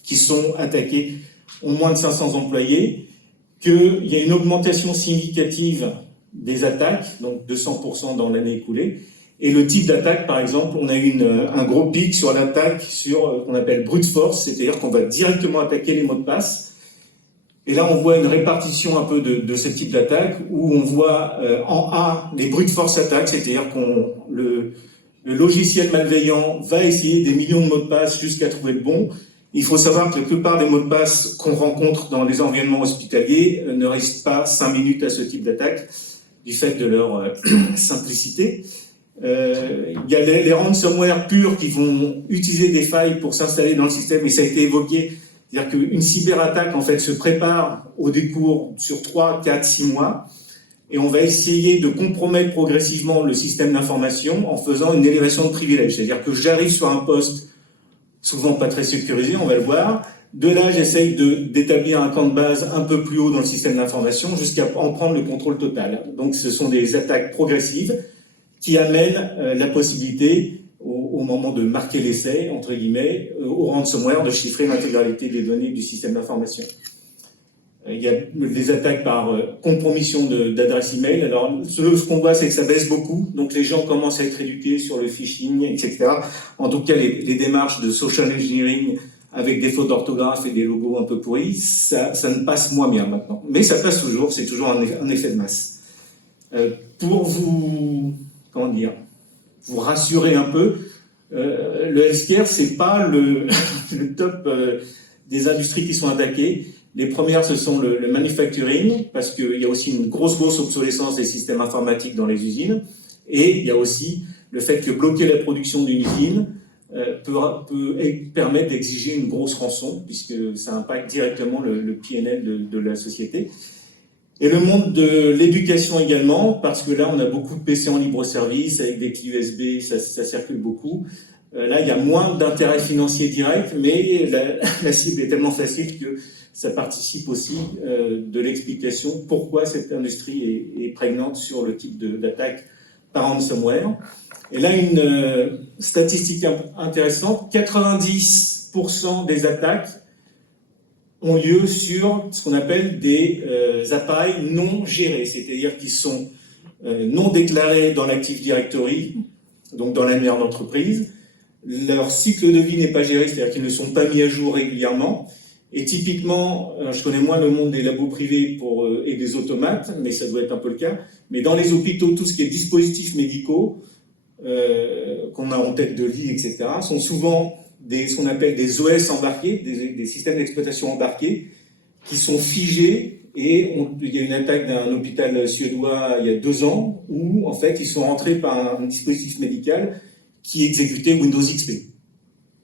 qui sont attaquées ont moins de 500 employés, qu'il y a une augmentation significative des attaques, donc de 100% dans l'année écoulée. Et le type d'attaque, par exemple, on a eu un gros pic sur l'attaque sur qu'on appelle brute force, c'est-à-dire qu'on va directement attaquer les mots de passe. Et là, on voit une répartition un peu de ce type d'attaque, où on voit en A les brute force attaques, c'est-à-dire le logiciel malveillant va essayer des millions de mots de passe jusqu'à trouver le bon. Il faut savoir que la plupart des mots de passe qu'on rencontre dans les environnements hospitaliers ne restent pas 5 minutes à ce type d'attaque, du fait de leur simplicité. Il y a les ransomware purs qui vont utiliser des failles pour s'installer dans le système, et ça a été évoqué. C'est-à-dire qu'une cyberattaque, en fait, se prépare au décours sur 3, 4, 6 mois. et on va essayer de compromettre progressivement le système d'information en faisant une élévation de privilèges. C'est-à-dire que j'arrive sur un poste souvent pas très sécurisé, on va le voir. De là, j'essaye d'établir un camp de base un peu plus haut dans le système d'information jusqu'à en prendre le contrôle total. Donc ce sont des attaques progressives qui amènent la possibilité, au moment de marquer l'essai, entre guillemets, au ransomware de chiffrer l'intégralité des données du système d'information. Il y a des attaques par compromission d'adresse email. Alors, ce qu'on voit, c'est que ça baisse beaucoup. Donc, les gens commencent à être éduqués sur le phishing, etc. En tout cas, les démarches de social engineering avec des fautes d'orthographe et des logos un peu pourris, ça ne passe moins bien maintenant. Mais ça passe toujours, c'est toujours un effet de masse. Pour vous, vous rassurer un peu, le healthcare, c'est pas le top des industries qui sont attaquées. Les premières, ce sont le manufacturing, parce qu'il y a aussi une grosse obsolescence des systèmes informatiques dans les usines. Et il y a aussi le fait que bloquer la production d'une usine peut permettre d'exiger une grosse rançon, puisque ça impacte directement le PNL de la société. Et le monde de l'éducation également, parce que là, on a beaucoup de PC en libre-service, avec des clés USB, ça circule beaucoup. Là, il y a moins d'intérêt financier direct, mais la cible est tellement facile que ça participe aussi de l'explication pourquoi cette industrie est prégnante sur le type d'attaque par ransomware. Et là, une statistique intéressante, 90% des attaques ont lieu sur ce qu'on appelle des appareils non gérés, c'est-à-dire qu'ils sont non déclarés dans l'Active Directory, donc dans l'annuaire d'entreprise. Leur cycle de vie n'est pas géré, c'est-à-dire qu'ils ne sont pas mis à jour régulièrement. Et typiquement, je connais moins le monde des labos privés et des automates, mais ça doit être un peu le cas. Mais dans les hôpitaux, tout ce qui est dispositifs médicaux, qu'on a en tête de lit, etc., sont souvent ce qu'on appelle des OS embarqués, des systèmes d'exploitation embarqués, qui sont figés. Et il y a une attaque d'un hôpital suédois il y a 2 ans, où en fait ils sont rentrés par un dispositif médical qui exécutait Windows XP.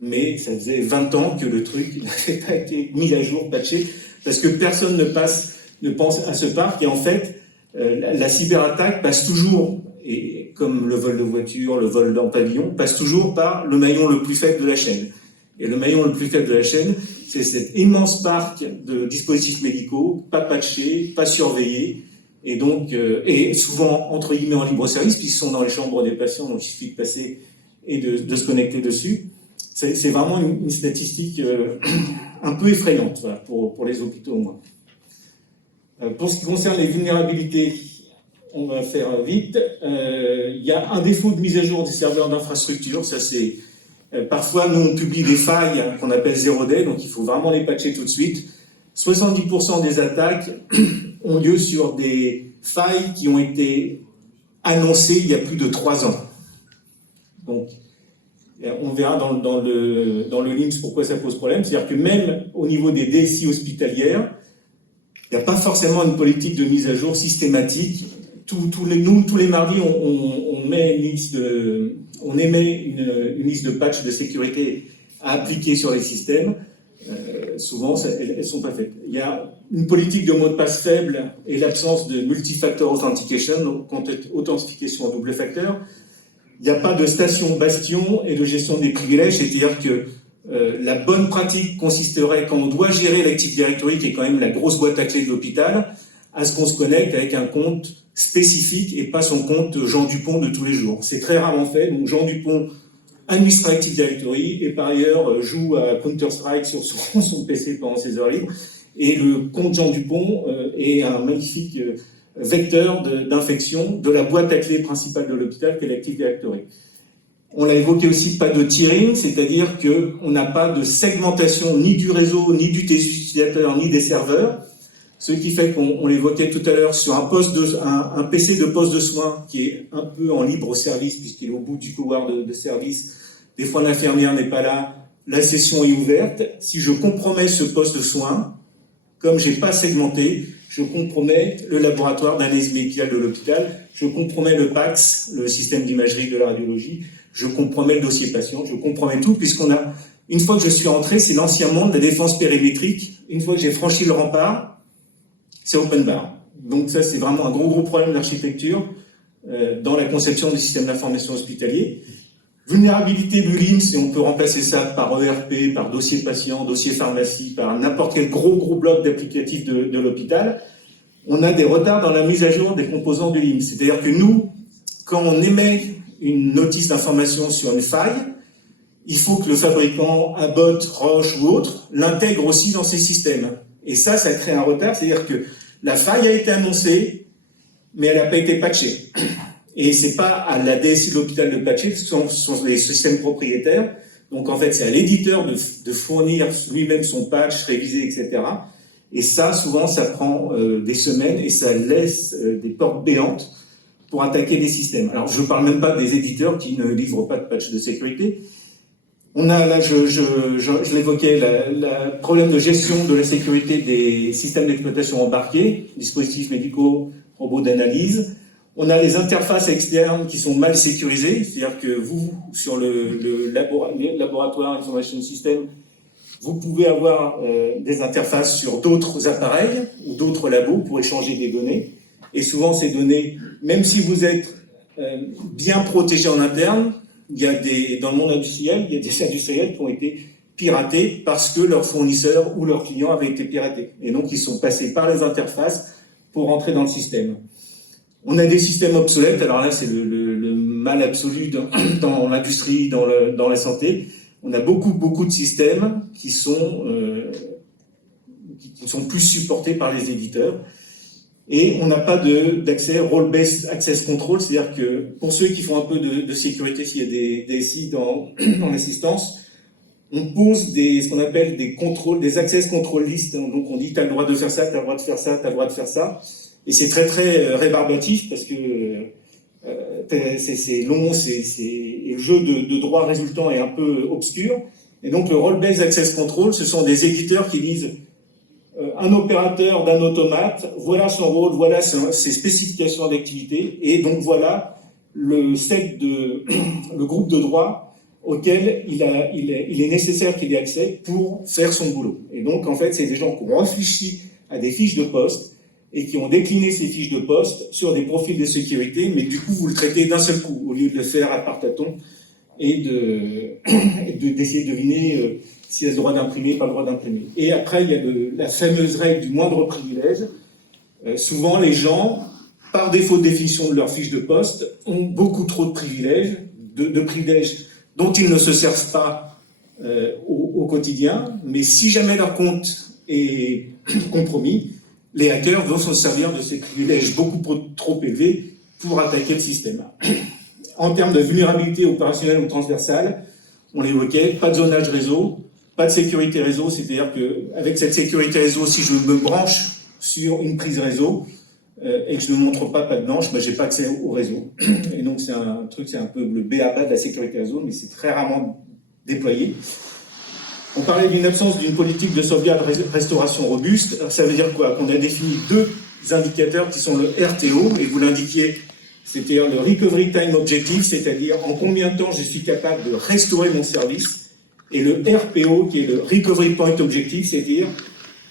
Mais ça faisait 20 ans que le truc n'avait pas été mis à jour, patché, parce que personne ne pense à ce parc. Et en fait, la cyberattaque passe toujours, et comme le vol de voiture, le vol en pavillon, passe toujours par le maillon le plus faible de la chaîne. Et le maillon le plus faible de la chaîne, c'est cet immense parc de dispositifs médicaux, pas patchés, pas surveillés, et donc, et souvent, entre guillemets, en libre service, puisqu'ils sont dans les chambres des patients, donc il suffit de passer et de se connecter dessus. C'est vraiment une statistique un peu effrayante, voilà, pour les hôpitaux au moins. Pour ce qui concerne les vulnérabilités, on va faire vite. Il y a un défaut de mise à jour des serveurs d'infrastructure. Ça, c'est parfois, nous, on publie des failles qu'on appelle 0-day, donc il faut vraiment les patcher tout de suite. 70% des attaques ont lieu sur des failles qui ont été annoncées il y a plus de 3 ans. Donc, on verra dans le LIMS pourquoi ça pose problème. C'est-à-dire que même au niveau des DSI hospitalières, il n'y a pas forcément une politique de mise à jour systématique. Tous les mardis, on émet une liste de patchs de sécurité à appliquer sur les systèmes. Souvent, elles ne sont pas faites. Il y a une politique de mot de passe faible et l'absence de multifactor authentication, donc authentification à double facteur. Il n'y a pas de station bastion et de gestion des privilèges, c'est-à-dire que la bonne pratique consisterait, quand on doit gérer l'Active Directory, qui est quand même la grosse boîte à clés de l'hôpital, à ce qu'on se connecte avec un compte spécifique et pas son compte Jean Dupont de tous les jours. C'est très rarement fait, donc Jean Dupont administre l'Active Directory et par ailleurs joue à Counter-Strike sur son PC pendant ses heures libres. Et le compte Jean Dupont est un magnifique vecteur d'infection de la boîte à clés principale de l'hôpital, qui est l'Active Directory. On l'a évoqué aussi, pas de tiering, c'est-à-dire qu'on n'a pas de segmentation ni du réseau, ni du utilisateur, ni des serveurs. Ce qui fait qu'on l'évoquait tout à l'heure sur un PC de poste de soins qui est un peu en libre service, puisqu'il est au bout du couloir de service. Des fois, l'infirmière n'est pas là, la session est ouverte. Si je compromets ce poste de soins, comme je n'ai pas segmenté, je compromets le laboratoire d'analyse médicale de l'hôpital, je compromets le PACS, le système d'imagerie de la radiologie, je compromets le dossier patient, je compromets tout, une fois que je suis entré, c'est l'ancien monde de la défense périmétrique. Une fois que j'ai franchi le rempart, c'est open bar. Donc ça, c'est vraiment un gros problème d'architecture dans la conception du système d'information hospitalier. Vulnérabilité de l'IMSS, et on peut remplacer ça par ERP, par dossier patient, dossier pharmacie, par n'importe quel gros bloc d'applicatifs de l'hôpital. On a des retards dans la mise à jour des composants de l'IMSS. C'est-à-dire que nous, quand on émet une notice d'information sur une faille, il faut que le fabricant, Abbott, Roche ou autre, l'intègre aussi dans ses systèmes. Et ça crée un retard, c'est-à-dire que la faille a été annoncée, mais elle n'a pas été patchée. Et c'est pas à la DSI de l'hôpital de patcher, ce sont les systèmes propriétaires. Donc en fait, c'est à l'éditeur de fournir lui-même son patch, révisé, etc. Et ça, souvent, ça prend des semaines et ça laisse des portes béantes pour attaquer les systèmes. Alors, je ne parle même pas des éditeurs qui ne livrent pas de patch de sécurité. On a là, je l'évoquais, le problème de gestion de la sécurité des systèmes d'exploitation embarqués, dispositifs médicaux, robots d'analyse. On a les interfaces externes qui sont mal sécurisées, c'est-à-dire que vous, sur le laboratoire Information System, vous pouvez avoir des interfaces sur d'autres appareils ou d'autres labos pour échanger des données. Et souvent, ces données, même si vous êtes bien protégés en interne, dans le monde industriel, il y a des industriels qui ont été piratés parce que leurs fournisseurs ou leurs clients avaient été piratés. Et donc, ils sont passés par les interfaces pour rentrer dans le système. On a des systèmes obsolètes, alors là c'est le mal absolu dans l'industrie, dans la santé. On a beaucoup de systèmes qui sont plus supportés par les éditeurs. Et on n'a pas d'accès role-based access control, c'est-à-dire que pour ceux qui font un peu de sécurité, s'il y a des SI dans l'assistance, on pose ce qu'on appelle des contrôles, des access control list. Donc on dit tu as le droit de faire ça, tu as le droit de faire ça, tu as le droit de faire ça. Et c'est très rébarbatif parce que c'est long, et le jeu de droit résultant est un peu obscur. Et donc le role-based access control, ce sont des éditeurs qui disent un opérateur d'un automate, voilà son rôle, voilà ses spécifications d'activité, et donc voilà le groupe de droit auquel il est nécessaire qu'il ait accès pour faire son boulot. Et donc en fait, c'est des gens qui ont réfléchi à des fiches de poste et qui ont décliné ces fiches de poste sur des profils de sécurité, mais du coup, vous le traitez d'un seul coup, au lieu de le faire à part tâtons et d'essayer de deviner s'il a le droit d'imprimer, pas le droit d'imprimer. Et après, il y a la fameuse règle du moindre privilège. Souvent, les gens, par défaut de définition de leur fiche de poste, ont beaucoup trop de privilèges, de privilèges dont ils ne se servent pas au quotidien, mais si jamais leur compte est compromis, les hackers vont se servir de ces privilèges beaucoup trop élevés pour attaquer le système. En termes de vulnérabilité opérationnelle ou transversale, on l'évoquait, pas de zonage réseau, pas de sécurité réseau, c'est-à-dire qu'avec cette sécurité réseau, si je me branche sur une prise réseau et que je ne montre pas de blanche, je n'ai pas accès au réseau. Et donc c'est un peu le b.a.-ba de la sécurité réseau, mais c'est très rarement déployé. On parlait d'une absence d'une politique de sauvegarde-restauration robuste. Alors, ça veut dire quoi? Qu'on a défini deux indicateurs qui sont le RTO, et vous l'indiquiez, c'est-à-dire le Recovery Time Objective, c'est-à-dire en combien de temps je suis capable de restaurer mon service, et le RPO, qui est le Recovery Point Objective, c'est-à-dire,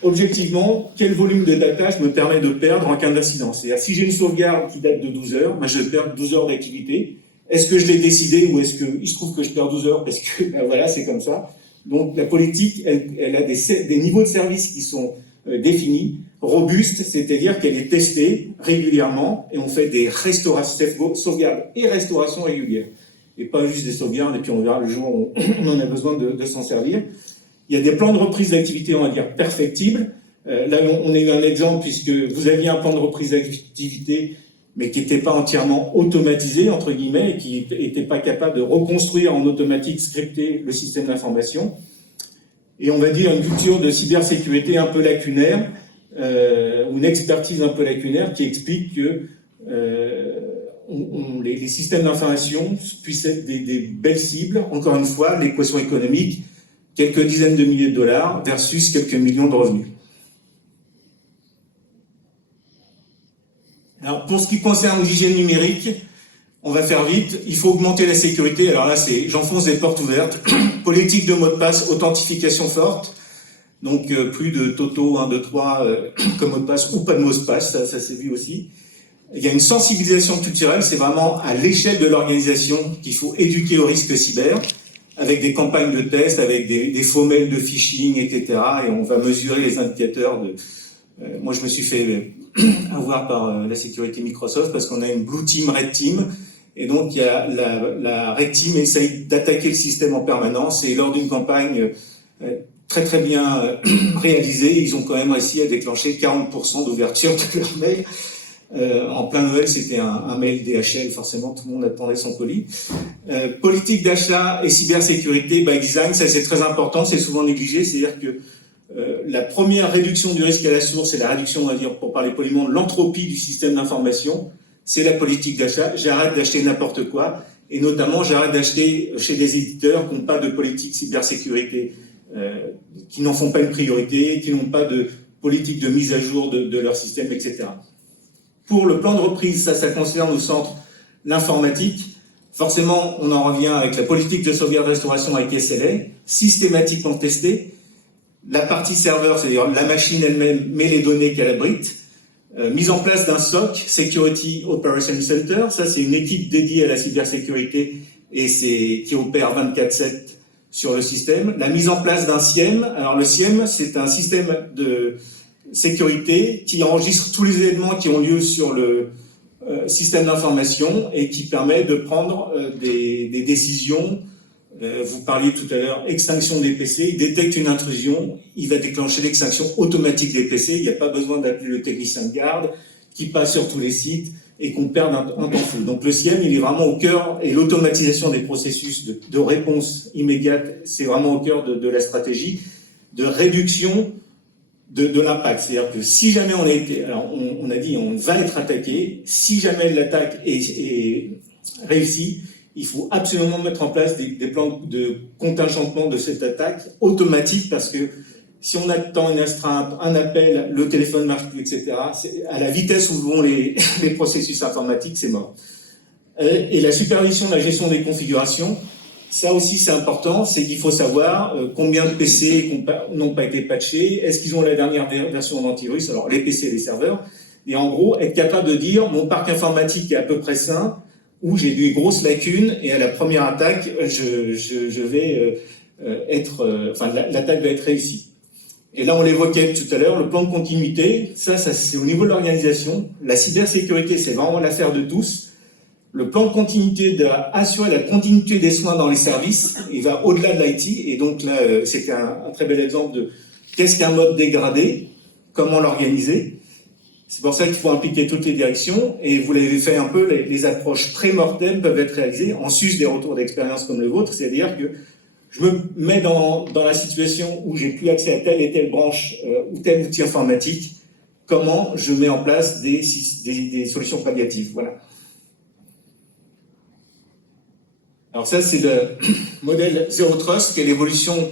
objectivement, quel volume de data je me permets de perdre en cas d'incident. C'est-à-dire, si j'ai une sauvegarde qui date de 12 heures, je vais perdre 12 heures d'activité. Est-ce que je l'ai décidé, ou est-ce qu'il se trouve que je perds 12 heures parce que, voilà, c'est comme ça. Donc la politique, elle a des niveaux de service qui sont définis, robustes, c'est-à-dire qu'elle est testée régulièrement, et on fait des sauvegardes et restaurations régulières. Et pas juste des sauvegardes, et puis on verra le jour où on en a besoin de s'en servir. Il y a des plans de reprise d'activité, on va dire, perfectibles. Là, on a eu un exemple, puisque vous aviez un plan de reprise d'activité, mais qui n'était pas entièrement automatisé, entre guillemets, et qui n'était pas capable de reconstruire en automatique, scripter le système d'information. Et on va dire une culture de cybersécurité un peu lacunaire, ou une expertise un peu lacunaire, qui explique que les systèmes d'information puissent être des belles cibles. Encore une fois, l'équation économique, quelques dizaines de milliers de dollars versus quelques millions de revenus. Alors, pour ce qui concerne l'hygiène numérique, on va faire vite. Il faut augmenter la sécurité. Alors là, j'enfonce des portes ouvertes. Politique de mot de passe, authentification forte. Donc plus de Toto 1, 2, 3 comme mot de passe ou pas de mot de passe, ça s'est vu aussi. Il y a une sensibilisation culturelle, c'est vraiment à l'échelle de l'organisation qu'il faut éduquer au risque cyber, avec des campagnes de tests, avec des faux mails de phishing, etc. Et on va mesurer les indicateurs de... moi, je me suis fait avoir par la sécurité Microsoft parce qu'on a une Blue Team, Red Team. Et donc, il y a la Red Team essaye d'attaquer le système en permanence. Et lors d'une campagne très très bien réalisée, ils ont quand même réussi à déclencher 40% d'ouverture de leur mail. En plein Noël, c'était un mail DHL, forcément, tout le monde attendait son colis. Politique d'achat et cybersécurité by design, ça c'est très important, c'est souvent négligé, c'est-à-dire que la première réduction du risque à la source, c'est la réduction, on va dire, pour parler poliment, de l'entropie du système d'information, c'est la politique d'achat. J'arrête d'acheter n'importe quoi, et notamment j'arrête d'acheter chez des éditeurs qui n'ont pas de politique cybersécurité, qui n'en font pas une priorité, qui n'ont pas de politique de mise à jour de leur système, etc. Pour le plan de reprise, ça concerne au centre l'informatique. Forcément, on en revient avec la politique de sauvegarde-restauration avec SLA, systématiquement testée. La partie serveur, c'est-à-dire la machine elle-même, met les données qu'elle abrite. Mise en place d'un SOC, Security Operation Center. Ça, c'est une équipe dédiée à la cybersécurité et qui opère 24/7 sur le système. La mise en place d'un SIEM. Alors, le SIEM, c'est un système de sécurité qui enregistre tous les événements qui ont lieu sur le système d'information et qui permet de prendre des décisions. Vous parliez tout à l'heure, extinction des PC, il détecte une intrusion, il va déclencher l'extinction automatique des PC, il n'y a pas besoin d'appeler le technicien de garde qui passe sur tous les sites et qu'on perde un temps fou. Donc le SIEM, il est vraiment au cœur, et l'automatisation des processus de réponse immédiate, c'est vraiment au cœur de la stratégie de réduction de l'impact. C'est-à-dire que si jamais on a été, alors on a dit on va être attaqué, si jamais l'attaque est réussie, il faut absolument mettre en place des plans de contingentement de cette attaque automatique, parce que si on attend une astreinte, un appel, le téléphone ne marche plus, etc., à la vitesse où vont les processus informatiques, c'est mort. Et la supervision de la gestion des configurations, ça aussi c'est important, c'est qu'il faut savoir combien de PC n'ont pas été patchés, est-ce qu'ils ont la dernière version d'antivirus, alors les PC et les serveurs, et en gros être capable de dire mon parc informatique est à peu près sain, où j'ai des grosses lacunes, et à la première attaque, je vais l'attaque va être réussie. Et là, on l'évoquait tout à l'heure, le plan de continuité, ça c'est au niveau de l'organisation. La cybersécurité, c'est vraiment l'affaire de tous. Le plan de continuité doit assurer la continuité des soins dans les services, il va au-delà de l'IT, et donc là, c'était un très bel exemple de qu'est-ce qu'un mode dégradé, comment l'organiser. C'est pour ça qu'il faut impliquer toutes les directions, et vous l'avez fait un peu, les approches pré-mortem peuvent être réalisées en sus des retours d'expérience comme le vôtre, c'est-à-dire que je me mets dans la situation où j'ai plus accès à telle et telle branche ou tel outil informatique, comment je mets en place des solutions palliatives. Voilà. Alors ça, c'est le modèle Zero Trust, qui est l'évolution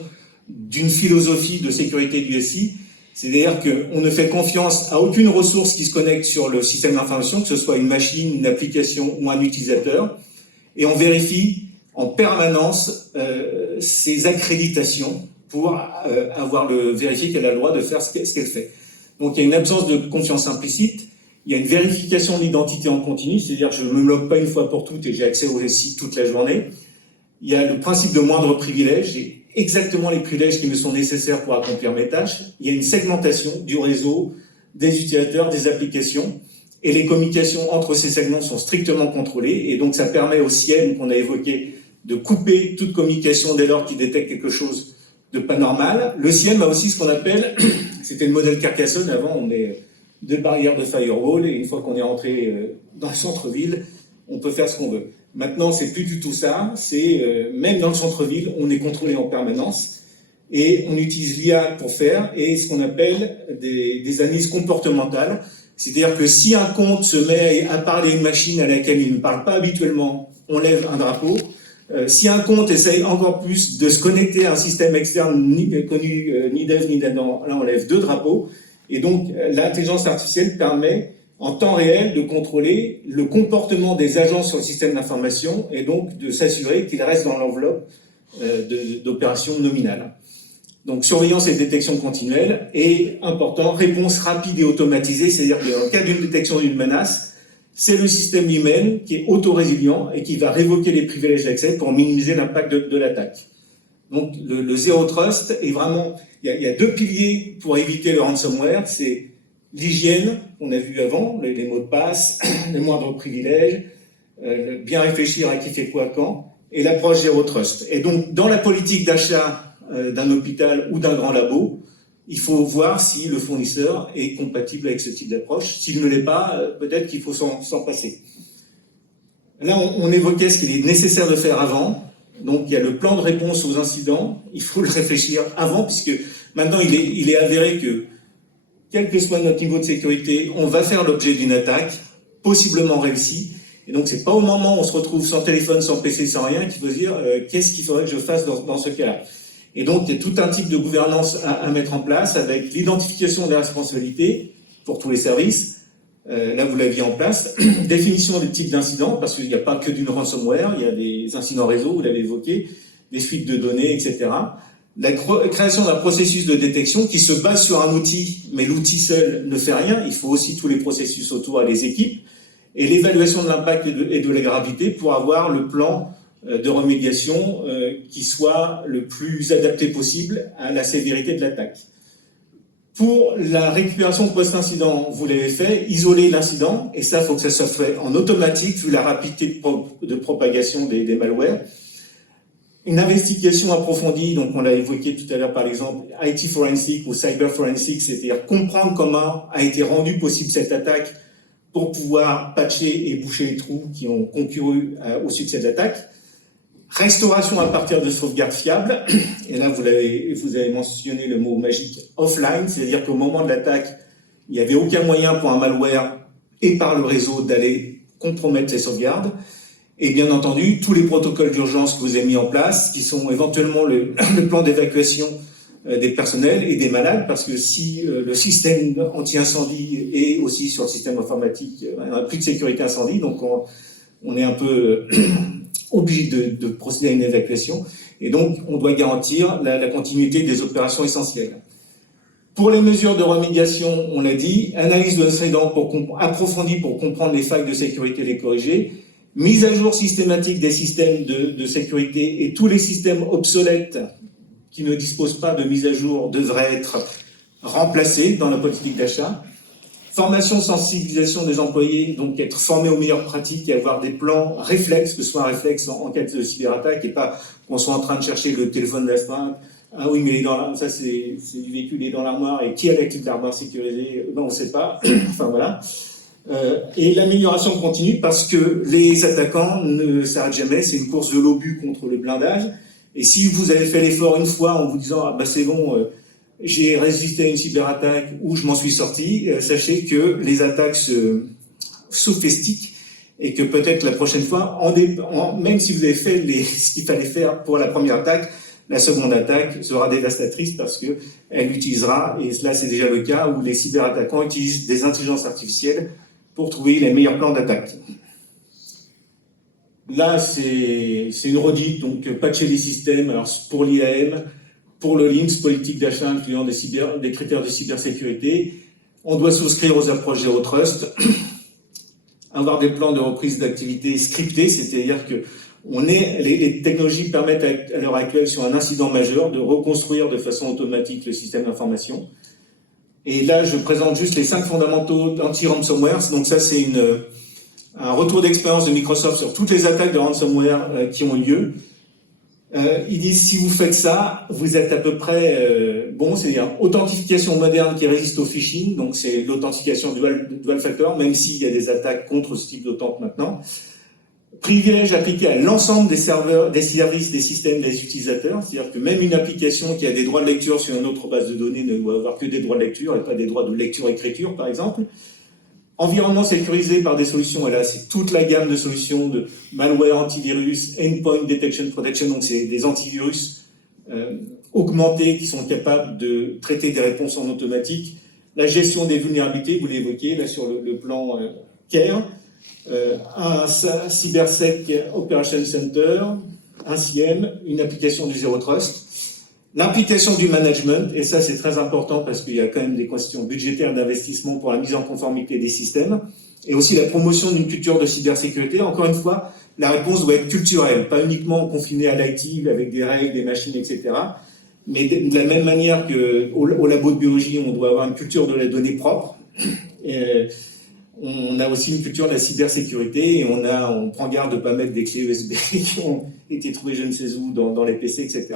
d'une philosophie de sécurité du SI. C'est-à-dire qu'on ne fait confiance à aucune ressource qui se connecte sur le système d'information, que ce soit une machine, une application ou un utilisateur, et on vérifie en permanence ses accréditations pour vérifier qu'elle a le droit de faire ce qu'elle fait. Donc il y a une absence de confiance implicite, il y a une vérification de l'identité en continu, c'est-à-dire que je ne me logue pas une fois pour toutes et j'ai accès au SI toute la journée. Il y a le principe de moindre privilège, j'ai exactement les privilèges qui me sont nécessaires pour accomplir mes tâches. Il y a une segmentation du réseau, des utilisateurs, des applications, et les communications entre ces segments sont strictement contrôlées, et donc ça permet au SIEM qu'on a évoqué de couper toute communication dès lors qu'il détecte quelque chose de pas normal. Le SIEM a aussi ce qu'on appelle, c'était le modèle Carcassonne, avant on est deux barrières de firewall, et une fois qu'on est rentré dans le centre-ville, on peut faire ce qu'on veut. Maintenant, c'est plus du tout ça, c'est même dans le centre-ville, on est contrôlé en permanence, et on utilise l'IA pour faire, et ce qu'on appelle des analyses comportementales, c'est-à-dire que si un compte se met à parler à une machine à laquelle il ne parle pas habituellement, on lève un drapeau. Si un compte essaye encore plus de se connecter à un système externe connu ni d'Ève ni d'Adam, là on lève 2 drapeaux. Et donc l'intelligence artificielle permet en temps réel de contrôler le comportement des agents sur le système d'information et donc de s'assurer qu'ils restent dans l'enveloppe d'opérations nominales. Donc, surveillance et détection continuelle. Et, important, réponse rapide et automatisée, c'est-à-dire qu'en cas d'une détection d'une menace, c'est le système lui-même qui est auto-résilient et qui va révoquer les privilèges d'accès pour minimiser l'impact de l'attaque. Donc, le Zero Trust est vraiment... Il y a deux piliers pour éviter le ransomware. C'est l'hygiène, qu'on a vu avant, les mots de passe, les moindres privilèges, bien réfléchir à qui fait quoi quand, et l'approche Zero Trust. Et donc, dans la politique d'achat d'un hôpital ou d'un grand labo, il faut voir si le fournisseur est compatible avec ce type d'approche. S'il ne l'est pas, peut-être qu'il faut s'en passer. Là, on évoquait ce qu'il est nécessaire de faire avant. Donc, il y a le plan de réponse aux incidents. Il faut le réfléchir avant, puisque maintenant, il est avéré que, quel que soit notre niveau de sécurité, on va faire l'objet d'une attaque, possiblement réussie. Et donc, c'est pas au moment où on se retrouve sans téléphone, sans PC, sans rien, qu'il faut se dire qu'est-ce qu'il faudrait que je fasse dans ce cas-là. Et donc, il y a tout un type de gouvernance à mettre en place avec l'identification des responsabilités pour tous les services. Là, vous l'aviez en place. Définition des types d'incidents, parce qu'il n'y a pas que d'une ransomware, il y a des incidents réseau, vous l'avez évoqué, des fuites de données, etc. La création d'un processus de détection qui se base sur un outil, mais l'outil seul ne fait rien. Il faut aussi tous les processus autour et les équipes. Et l'évaluation de l'impact et de la gravité pour avoir le plan de remédiation qui soit le plus adapté possible à la sévérité de l'attaque. Pour la récupération post-incident, vous l'avez fait, isoler l'incident, et ça, il faut que ça soit fait en automatique, vu la rapidité de propagation des malwares. Une investigation approfondie, donc on l'a évoqué tout à l'heure par exemple, IT forensic ou cyber forensic, c'est-à-dire comprendre comment a été rendue possible cette attaque pour pouvoir patcher et boucher les trous qui ont concouru au succès de l'attaque. Restauration à partir de sauvegardes fiables, et là vous avez mentionné le mot magique offline, c'est-à-dire qu'au moment de l'attaque, il n'y avait aucun moyen pour un malware et par le réseau d'aller compromettre ces sauvegardes. Et bien entendu, tous les protocoles d'urgence que vous avez mis en place, qui sont éventuellement le plan d'évacuation des personnels et des malades, parce que si le système anti-incendie est aussi sur le système informatique, on n'a plus de sécurité incendie, donc on est un peu obligé de procéder à une évacuation, et donc on doit garantir la continuité des opérations essentielles. Pour les mesures de remédiation, on l'a dit, analyse de l'incident approfondie pour comprendre les failles de sécurité et les corriger, mise à jour systématique des systèmes de sécurité, et tous les systèmes obsolètes qui ne disposent pas de mise à jour devraient être remplacés dans la politique d'achat. Formation, sensibilisation des employés, donc être formés aux meilleures pratiques et avoir des plans réflexes, que ce soit un réflexe en cas de cyberattaque et pas qu'on soit en train de chercher le téléphone d'astreinte. Ah oui, mais il est ça c'est du véhicule, il est dans l'armoire, et qui a la clé de l'armoire sécurisée? Ben, on ne sait pas. Enfin voilà. Et l'amélioration continue parce que les attaquants ne s'arrêtent jamais, c'est une course de l'obus contre le blindage. Et si vous avez fait l'effort une fois en vous disant ah bah c'est bon, j'ai résisté à une cyberattaque ou je m'en suis sorti, sachez que les attaques se sophistiquent et que peut-être la prochaine fois, même si vous avez fait ce qu'il fallait faire pour la première attaque, la seconde attaque sera dévastatrice parce que elle utilisera, et là c'est déjà le cas, où les cyberattaquants utilisent des intelligences artificielles pour trouver les meilleurs plans d'attaque. Là, c'est une redite, donc patcher les systèmes, alors pour l'IAM, pour le LIMS, politique d'achat incluant des critères de cybersécurité. On doit souscrire aux approches Zero Trust, avoir des plans de reprise d'activité scriptés, c'est-à-dire que les technologies permettent à l'heure actuelle, sur un incident majeur, de reconstruire de façon automatique le système d'information. Et là, je présente juste les 5 fondamentaux d'anti-ransomware. Donc ça, c'est un retour d'expérience de Microsoft sur toutes les attaques de ransomware qui ont lieu. Ils disent, si vous faites ça, vous êtes à peu près bon, c'est-à-dire authentification moderne qui résiste au phishing, donc c'est l'authentification dual factor, même s'il y a des attaques contre ce type d'authent maintenant. Privilège appliqué à l'ensemble des serveurs, des services, des systèmes, des utilisateurs, c'est-à-dire que même une application qui a des droits de lecture sur une autre base de données ne doit avoir que des droits de lecture et pas des droits de lecture-écriture, par exemple. Environnement sécurisé par des solutions, et là c'est toute la gamme de solutions de malware, antivirus, endpoint detection protection, donc c'est des antivirus augmentés qui sont capables de traiter des réponses en automatique. La gestion des vulnérabilités, vous l'évoquez là sur le plan CARE. Un CyberSec Operation Center, un CIEM, une application du Zero Trust. L'implication du management, et ça c'est très important parce qu'il y a quand même des questions budgétaires d'investissement pour la mise en conformité des systèmes, et aussi la promotion d'une culture de cybersécurité. Encore une fois, la réponse doit être culturelle, pas uniquement confinée à l'IT avec des règles, des machines, etc. Mais de la même manière qu'au labo de biologie, on doit avoir une culture de la donnée propre, on a aussi une culture de la cybersécurité, et on prend garde de ne pas mettre des clés USB qui ont été trouvées je ne sais où dans les PC, etc.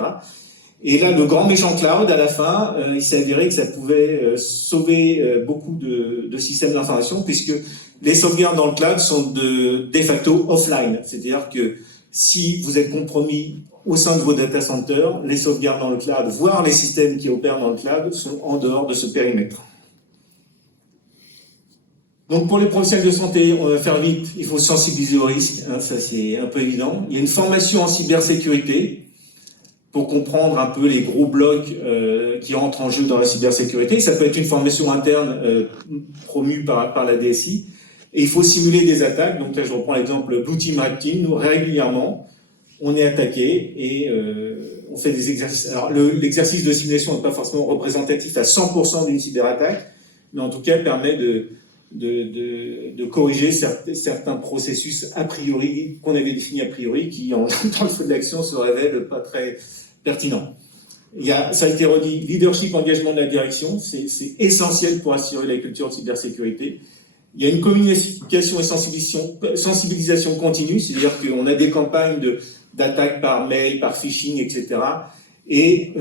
Et là, le grand méchant cloud, à la fin, il s'est avéré que ça pouvait sauver beaucoup de systèmes d'information, puisque les sauvegardes dans le cloud sont de facto offline. C'est-à-dire que si vous êtes compromis au sein de vos data centers, les sauvegardes dans le cloud, voire les systèmes qui opèrent dans le cloud, sont en dehors de ce périmètre. Donc pour les professionnels de santé, on va faire vite, il faut sensibiliser au risque, hein, ça c'est un peu évident. Il y a une formation en cybersécurité pour comprendre un peu les gros blocs qui entrent en jeu dans la cybersécurité. Ça peut être une formation interne promue par la DSI. Et il faut simuler des attaques. Donc là, je reprends l'exemple Blue Team, Red Team. Nous, régulièrement, on est attaqué et on fait des exercices. Alors, l'exercice de simulation n'est pas forcément représentatif à 100% d'une cyberattaque, mais en tout cas, permet de corriger certains processus a priori, qu'on avait définis a priori, qui, dans le feu de l'action, se révèlent pas très pertinents. Ça a été redit, leadership, engagement de la direction, c'est essentiel pour assurer la culture de cybersécurité. Il y a une communication et sensibilisation continue, c'est-à-dire qu'on a des campagnes d'attaques par mail, par phishing, etc. Et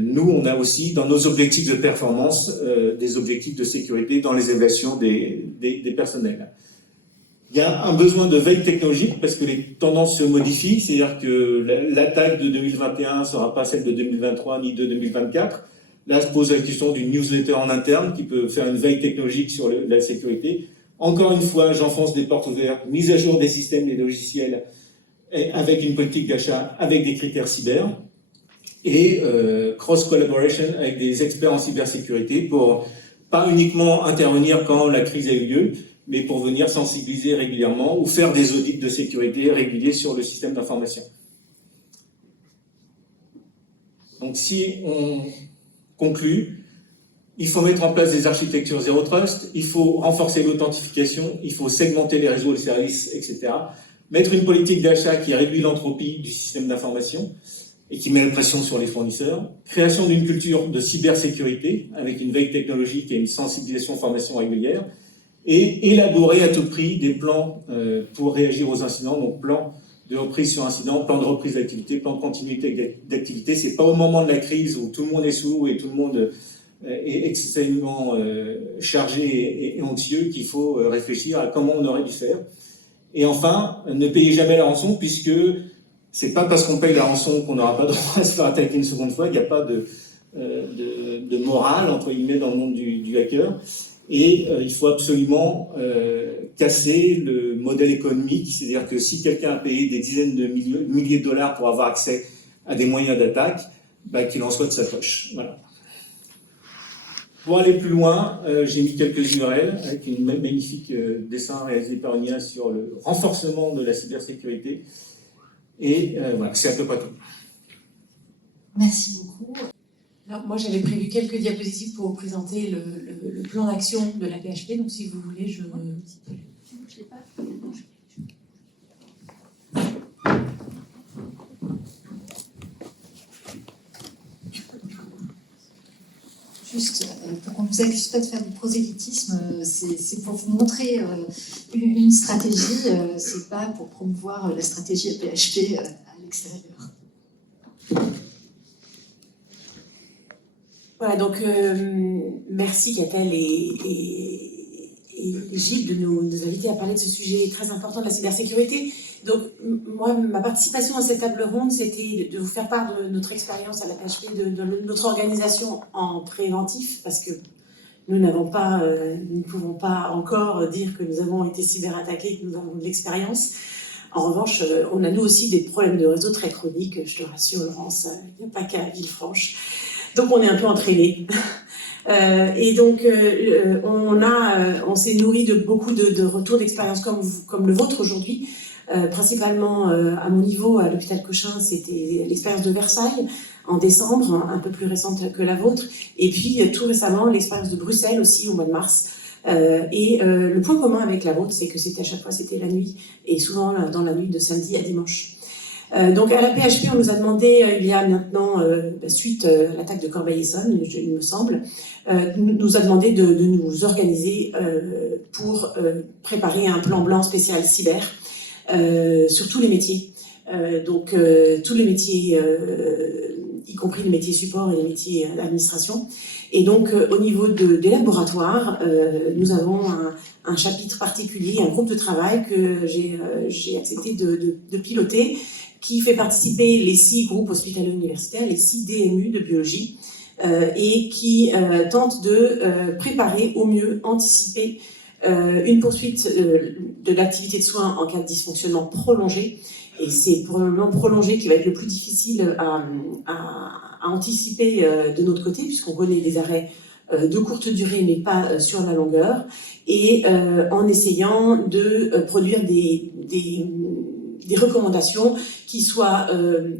nous, on a aussi, dans nos objectifs de performance, des objectifs de sécurité dans les évaluations des personnels. Il y a un besoin de veille technologique parce que les tendances se modifient, c'est-à-dire que l'attaque de 2021 ne sera pas celle de 2023 ni de 2024. Là, se pose la question d'une newsletter en interne qui peut faire une veille technologique sur la sécurité. Encore une fois, j'enfonce des portes ouvertes, mise à jour des systèmes et des logiciels avec une politique d'achat, avec des critères cyber et cross-collaboration avec des experts en cybersécurité pour pas uniquement intervenir quand la crise a eu lieu, mais pour venir sensibiliser régulièrement ou faire des audits de sécurité réguliers sur le système d'information. Donc si on conclut, il faut mettre en place des architectures Zero Trust, il faut renforcer l'authentification, il faut segmenter les réseaux et les services, etc. Mettre une politique d'achat qui réduit l'entropie du système d'information et qui met la pression sur les fournisseurs. Création d'une culture de cybersécurité avec une veille technologique et une sensibilisation formation régulière. Et élaborer à tout prix des plans pour réagir aux incidents, donc plan de reprise sur incident, plan de reprise d'activité, plan de continuité d'activité. C'est pas au moment de la crise où tout le monde est sous et tout le monde est extrêmement chargé et anxieux qu'il faut réfléchir à comment on aurait dû faire. Et enfin, ne payez jamais la rançon, puisque c'est pas parce qu'on paye la rançon qu'on n'aura pas droit à se faire attaquer une seconde fois. Il n'y a pas de morale, entre guillemets, dans le monde du hacker. Et il faut absolument casser le modèle économique, c'est-à-dire que si quelqu'un a payé des dizaines de milliers de dollars pour avoir accès à des moyens d'attaque, qu'il en soit de sa poche. Voilà. Pour aller plus loin, j'ai mis quelques URL avec une magnifique dessin réalisé par Nia sur le renforcement de la cybersécurité. Et voilà, c'est à peu près tout. Merci beaucoup. Alors, moi, j'avais prévu quelques diapositives pour vous présenter le plan d'action de la PHP. Donc, si vous voulez, je l'ai pas. Juste pour qu'on ne vous accuse pas de faire du prosélytisme, c'est pour vous montrer une stratégie, c'est pas pour promouvoir la stratégie à PHP à l'extérieur. Voilà, donc merci Catel et Gilles de nous inviter à parler de ce sujet très important de la cybersécurité. Donc moi, ma participation à cette table ronde, c'était de vous faire part de notre expérience à la PHP, de notre organisation en préventif, parce que nous ne pouvons pas encore dire que nous avons été cyberattaqués, que nous avons de l'expérience. En revanche, on a nous aussi des problèmes de réseau très chroniques, je te rassure Laurence, il n'y a pas qu'à Villefranche. Donc on est un peu entraînés. Et donc on s'est nourri de beaucoup de retours d'expérience comme le vôtre aujourd'hui principalement à mon niveau, à l'hôpital Cochin, c'était l'expérience de Versailles en décembre, un peu plus récente que la vôtre, et puis tout récemment l'expérience de Bruxelles aussi au mois de mars. Le point commun avec la vôtre, c'est que à chaque fois c'était la nuit, et souvent dans la nuit de samedi à dimanche. Donc à la PHP, on nous a demandé, il y a maintenant, suite à l'attaque de Corbeil-Essonnes, il me semble, nous a demandé de nous organiser pour préparer un plan blanc spécial cyber sur tous les métiers. Tous les métiers, y compris les métiers support et les métiers d'administration. Et donc au niveau des laboratoires, nous avons un chapitre particulier, un groupe de travail que j'ai accepté de piloter, qui fait participer les 6 groupes hospitalo-universitaires, les 6 DMU de biologie, et qui tente de préparer au mieux, anticiper une poursuite de l'activité de soins en cas de dysfonctionnement prolongé. Et c'est probablement prolongé qui va être le plus difficile à anticiper de notre côté, puisqu'on connaît des arrêts de courte durée, mais pas sur la longueur, et en essayant de produire des recommandations qui soient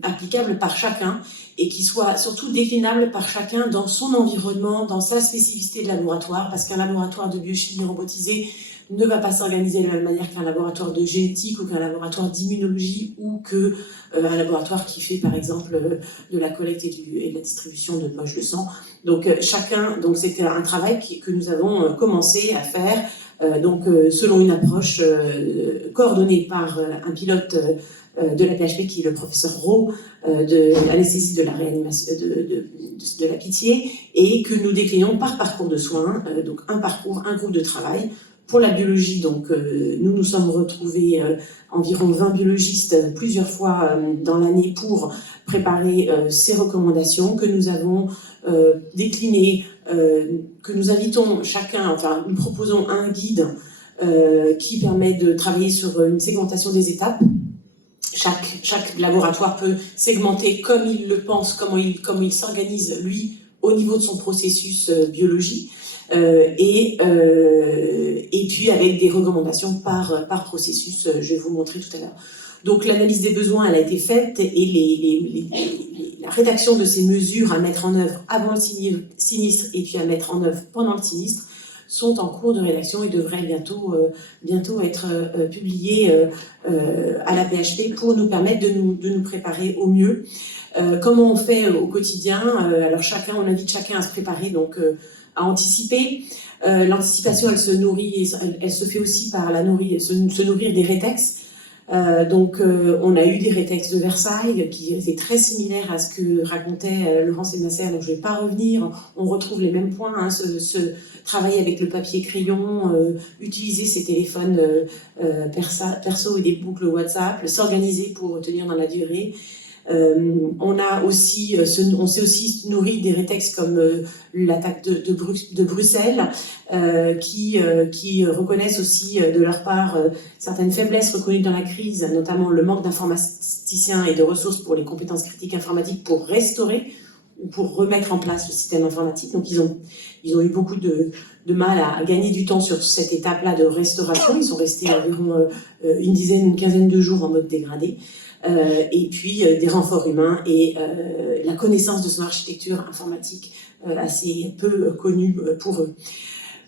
applicables par chacun et qui soient surtout déclinables par chacun dans son environnement, dans sa spécificité de laboratoire, parce qu'un laboratoire de biochimie robotisée ne va pas s'organiser de la même manière qu'un laboratoire de génétique ou qu'un laboratoire d'immunologie ou qu'un laboratoire qui fait par exemple de la collecte et de la distribution de poches de sang. Donc c'était un travail que nous avons commencé à faire selon une approche coordonnée par un pilote de la PHP qui est le professeur Rowe de l'anesthésie de la réanimation de la Pitié, et que nous déclinons par parcours de soins, donc un parcours, un groupe de travail. Pour la biologie, donc nous nous sommes retrouvés environ 20 biologistes plusieurs fois dans l'année pour préparer ces recommandations que nous avons déclinées, que nous invitons chacun, enfin nous proposons un guide qui permet de travailler sur une segmentation des étapes. Chaque laboratoire peut segmenter comme il le pense, comment il s'organise lui au niveau de son processus biologie. Et puis avec des recommandations par processus, je vais vous montrer tout à l'heure. Donc l'analyse des besoins, elle a été faite, et la rédaction de ces mesures à mettre en œuvre avant le sinistre et puis à mettre en œuvre pendant le sinistre sont en cours de rédaction et devraient bientôt être publiées à la PHP pour nous permettre de nous préparer au mieux. Comment on fait au quotidien? Alors on invite chacun à se préparer, donc à anticiper. L'anticipation, elle se fait aussi par se nourrir des rétextes. On a eu des rétextes de Versailles qui étaient très similaires à ce que racontait Laurence Nasser, donc je ne vais pas revenir. On retrouve les mêmes points, travailler avec le papier crayon, utiliser ses téléphones perso et des boucles WhatsApp, s'organiser pour tenir dans la durée. On s'est aussi nourri des rétextes comme l'attaque de Bruxelles, qui reconnaissent aussi de leur part certaines faiblesses reconnues dans la crise, notamment le manque d'informaticiens et de ressources pour les compétences critiques informatiques pour restaurer ou pour remettre en place le système informatique. Donc ils ont eu beaucoup de mal à gagner du temps sur cette étape-là de restauration. Ils sont restés environ une quinzaine de jours en mode dégradé. Et puis des renforts humains et la connaissance de son architecture informatique assez peu connue pour eux.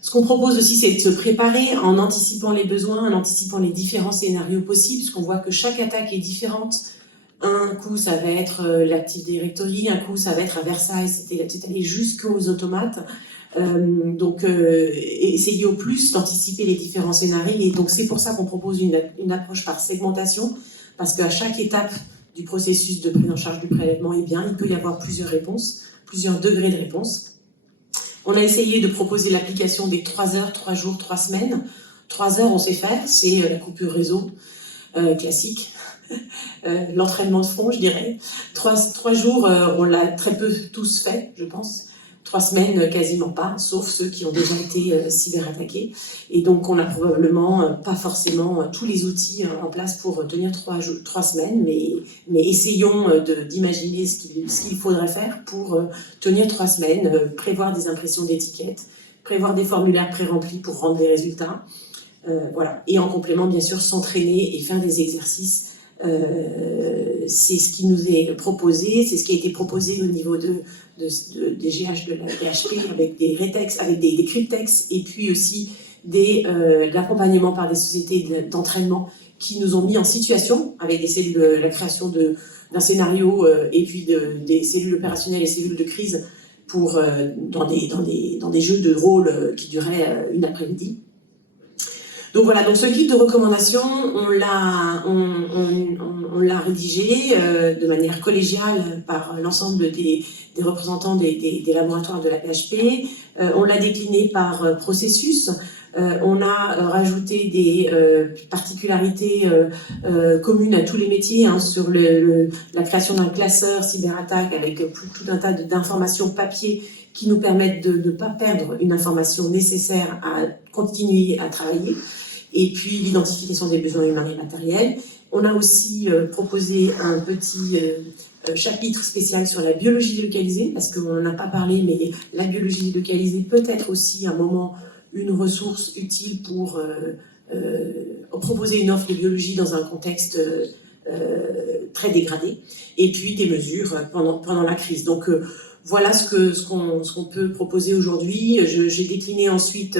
Ce qu'on propose aussi, c'est de se préparer en anticipant les besoins, en anticipant les différents scénarios possibles, parce qu'on voit que chaque attaque est différente. Un coup, ça va être l'Active Directory, un coup, ça va être à Versailles, c'est allé jusqu'aux automates. Essayer au plus d'anticiper les différents scénarios. Et donc, c'est pour ça qu'on propose une approche par segmentation, parce qu'à chaque étape du processus de prise en charge du prélèvement, il peut y avoir plusieurs réponses, plusieurs degrés de réponse. On a essayé de proposer l'application des 3 heures, 3 jours, 3 semaines. 3 heures, on sait faire, c'est la coupure réseau classique, l'entraînement de fond, je dirais. 3 jours, on l'a très peu tous fait, je pense. 3 semaines, quasiment pas, sauf ceux qui ont déjà été cyberattaqués. Et donc, on n'a probablement pas forcément tous les outils en place pour tenir 3 semaines, mais essayons d'imaginer ce qu'il faudrait faire pour tenir 3 semaines, prévoir des impressions d'étiquettes, prévoir des formulaires pré-remplis pour rendre des résultats, Voilà. Et en complément, bien sûr, s'entraîner et faire des exercices. C'est ce qui nous est proposé, c'est ce qui a été proposé au niveau des GH de la PHP avec des rétex, avec des cryptex, et puis aussi de l'accompagnement par des sociétés d'entraînement qui nous ont mis en situation avec des cellules, la création d'un scénario et puis des cellules opérationnelles et cellules de crise pour dans des jeux de rôle qui duraient une après-midi. Donc voilà, donc ce guide de recommandation, on l'a rédigé de manière collégiale par l'ensemble des représentants des laboratoires de la PHP. On l'a décliné par processus. On a rajouté des particularités communes à tous les métiers sur la création d'un classeur cyberattaque avec tout un tas d'informations papier qui nous permettent de ne pas perdre une information nécessaire à continuer à travailler. Et puis l'identification des besoins humains et matériels. On a aussi proposé un petit chapitre spécial sur la biologie délocalisée, parce qu'on n'en a pas parlé, mais la biologie délocalisée peut être aussi à un moment une ressource utile pour proposer une offre de biologie dans un contexte très dégradé. Et puis des mesures pendant la crise. Donc voilà ce qu'on peut proposer aujourd'hui. J'ai décliné ensuite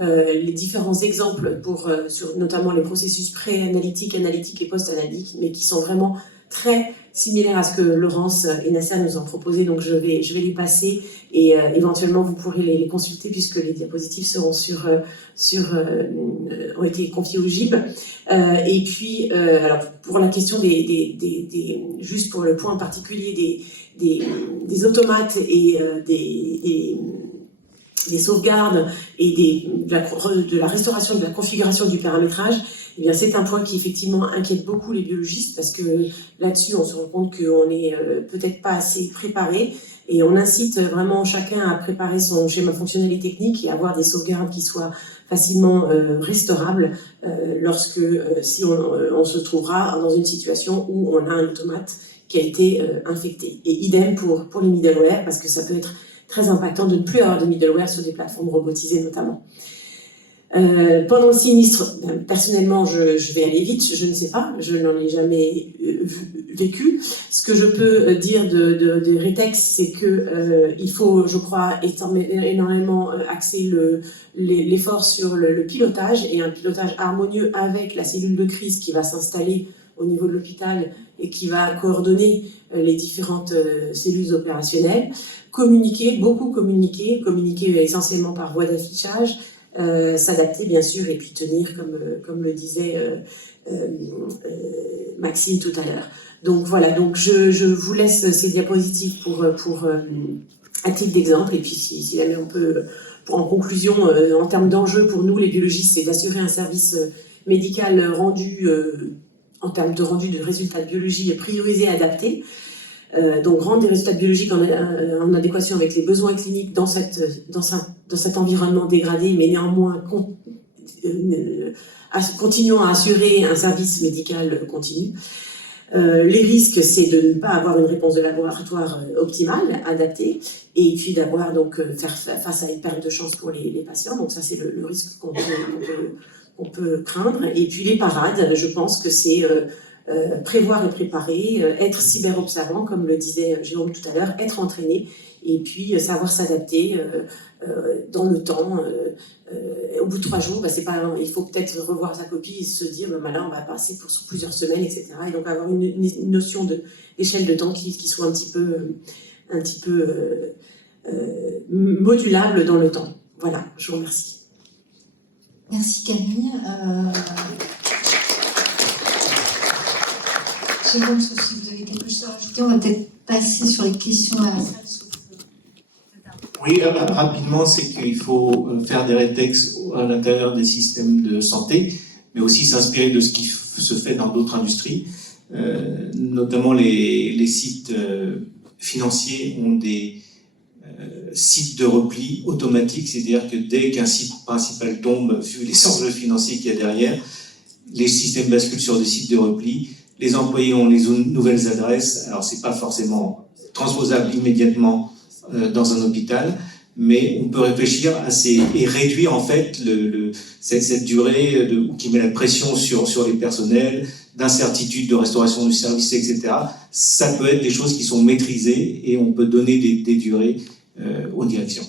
les différents exemples sur notamment les processus pré-analytiques, analytiques et post-analytiques, mais qui sont vraiment très similaires à ce que Laurence et Nasser nous ont proposé. Donc je vais les passer et éventuellement vous pourrez les consulter puisque les diapositives seront ont été confiées au GIB. Et puis alors pour la question juste pour le point particulier des automates et des sauvegardes et de la restauration de la configuration du paramétrage, eh bien c'est un point qui effectivement inquiète beaucoup les biologistes parce que là-dessus on se rend compte qu'on n'est peut-être pas assez préparé et on incite vraiment chacun à préparer son schéma fonctionnel et technique et à avoir des sauvegardes qui soient facilement restaurables si on se trouvera dans une situation où on a un automate qui a été infecté. Et idem pour les middleware, parce que ça peut être très impactant de ne plus avoir de middleware sur des plateformes robotisées notamment. Pendant le sinistre, personnellement, je vais aller vite, je ne sais pas, je n'en ai jamais vécu. Ce que je peux dire de Retex, c'est que il faut, je crois, énormément axer l'effort sur le pilotage et un pilotage harmonieux avec la cellule de crise qui va s'installer au niveau de l'hôpital et qui va coordonner les différentes cellules opérationnelles. Beaucoup communiquer essentiellement par voie d'affichage, s'adapter bien sûr et puis tenir comme le disait Maxime tout à l'heure. Donc voilà, donc je vous laisse ces diapositives pour à titre d'exemple et puis si jamais on peut, en conclusion, en termes d'enjeux pour nous les biologistes, c'est d'assurer un service médical rendu en termes de rendu de résultats de biologie priorisés et adaptés. Donc rendre des résultats biologiques en adéquation avec les besoins cliniques dans cet environnement dégradé, mais néanmoins continuant à assurer un service médical continu. Les risques, c'est de ne pas avoir une réponse de laboratoire optimale, adaptée, et puis d'avoir faire face à une perte de chance pour les patients. Donc ça, c'est le risque qu'on peut craindre. Et puis les parades, je pense que c'est prévoir et préparer, être cyber-observant, comme le disait Jérôme tout à l'heure, être entraîné, et puis savoir s'adapter dans le temps. Au bout de 3 jours, il faut peut-être revoir sa copie et se dire, là, on va passer sur plusieurs semaines, etc. Et donc avoir une notion d'échelle de temps qui soit un petit peu modulable dans le temps. Voilà, je vous remercie. Merci Camille. Jérôme, sauf si vous avez quelque chose à rajouter, on va peut-être passer sur les questions à la salle. Oui, rapidement, c'est qu'il faut faire des rétex à l'intérieur des systèmes de santé, mais aussi s'inspirer de ce qui se fait dans d'autres industries. Notamment les sites financiers ont des sites de repli automatiques, c'est-à-dire que dès qu'un site principal tombe, vu les enjeux financiers qu'il y a derrière, les systèmes basculent sur des sites de repli. Les employés ont les nouvelles adresses, alors c'est pas forcément transposable immédiatement dans un hôpital, mais on peut réfléchir et réduire en fait cette durée qui met la pression sur les personnels, d'incertitude de restauration du service, etc. Ça peut être des choses qui sont maîtrisées et on peut donner des durées aux directions.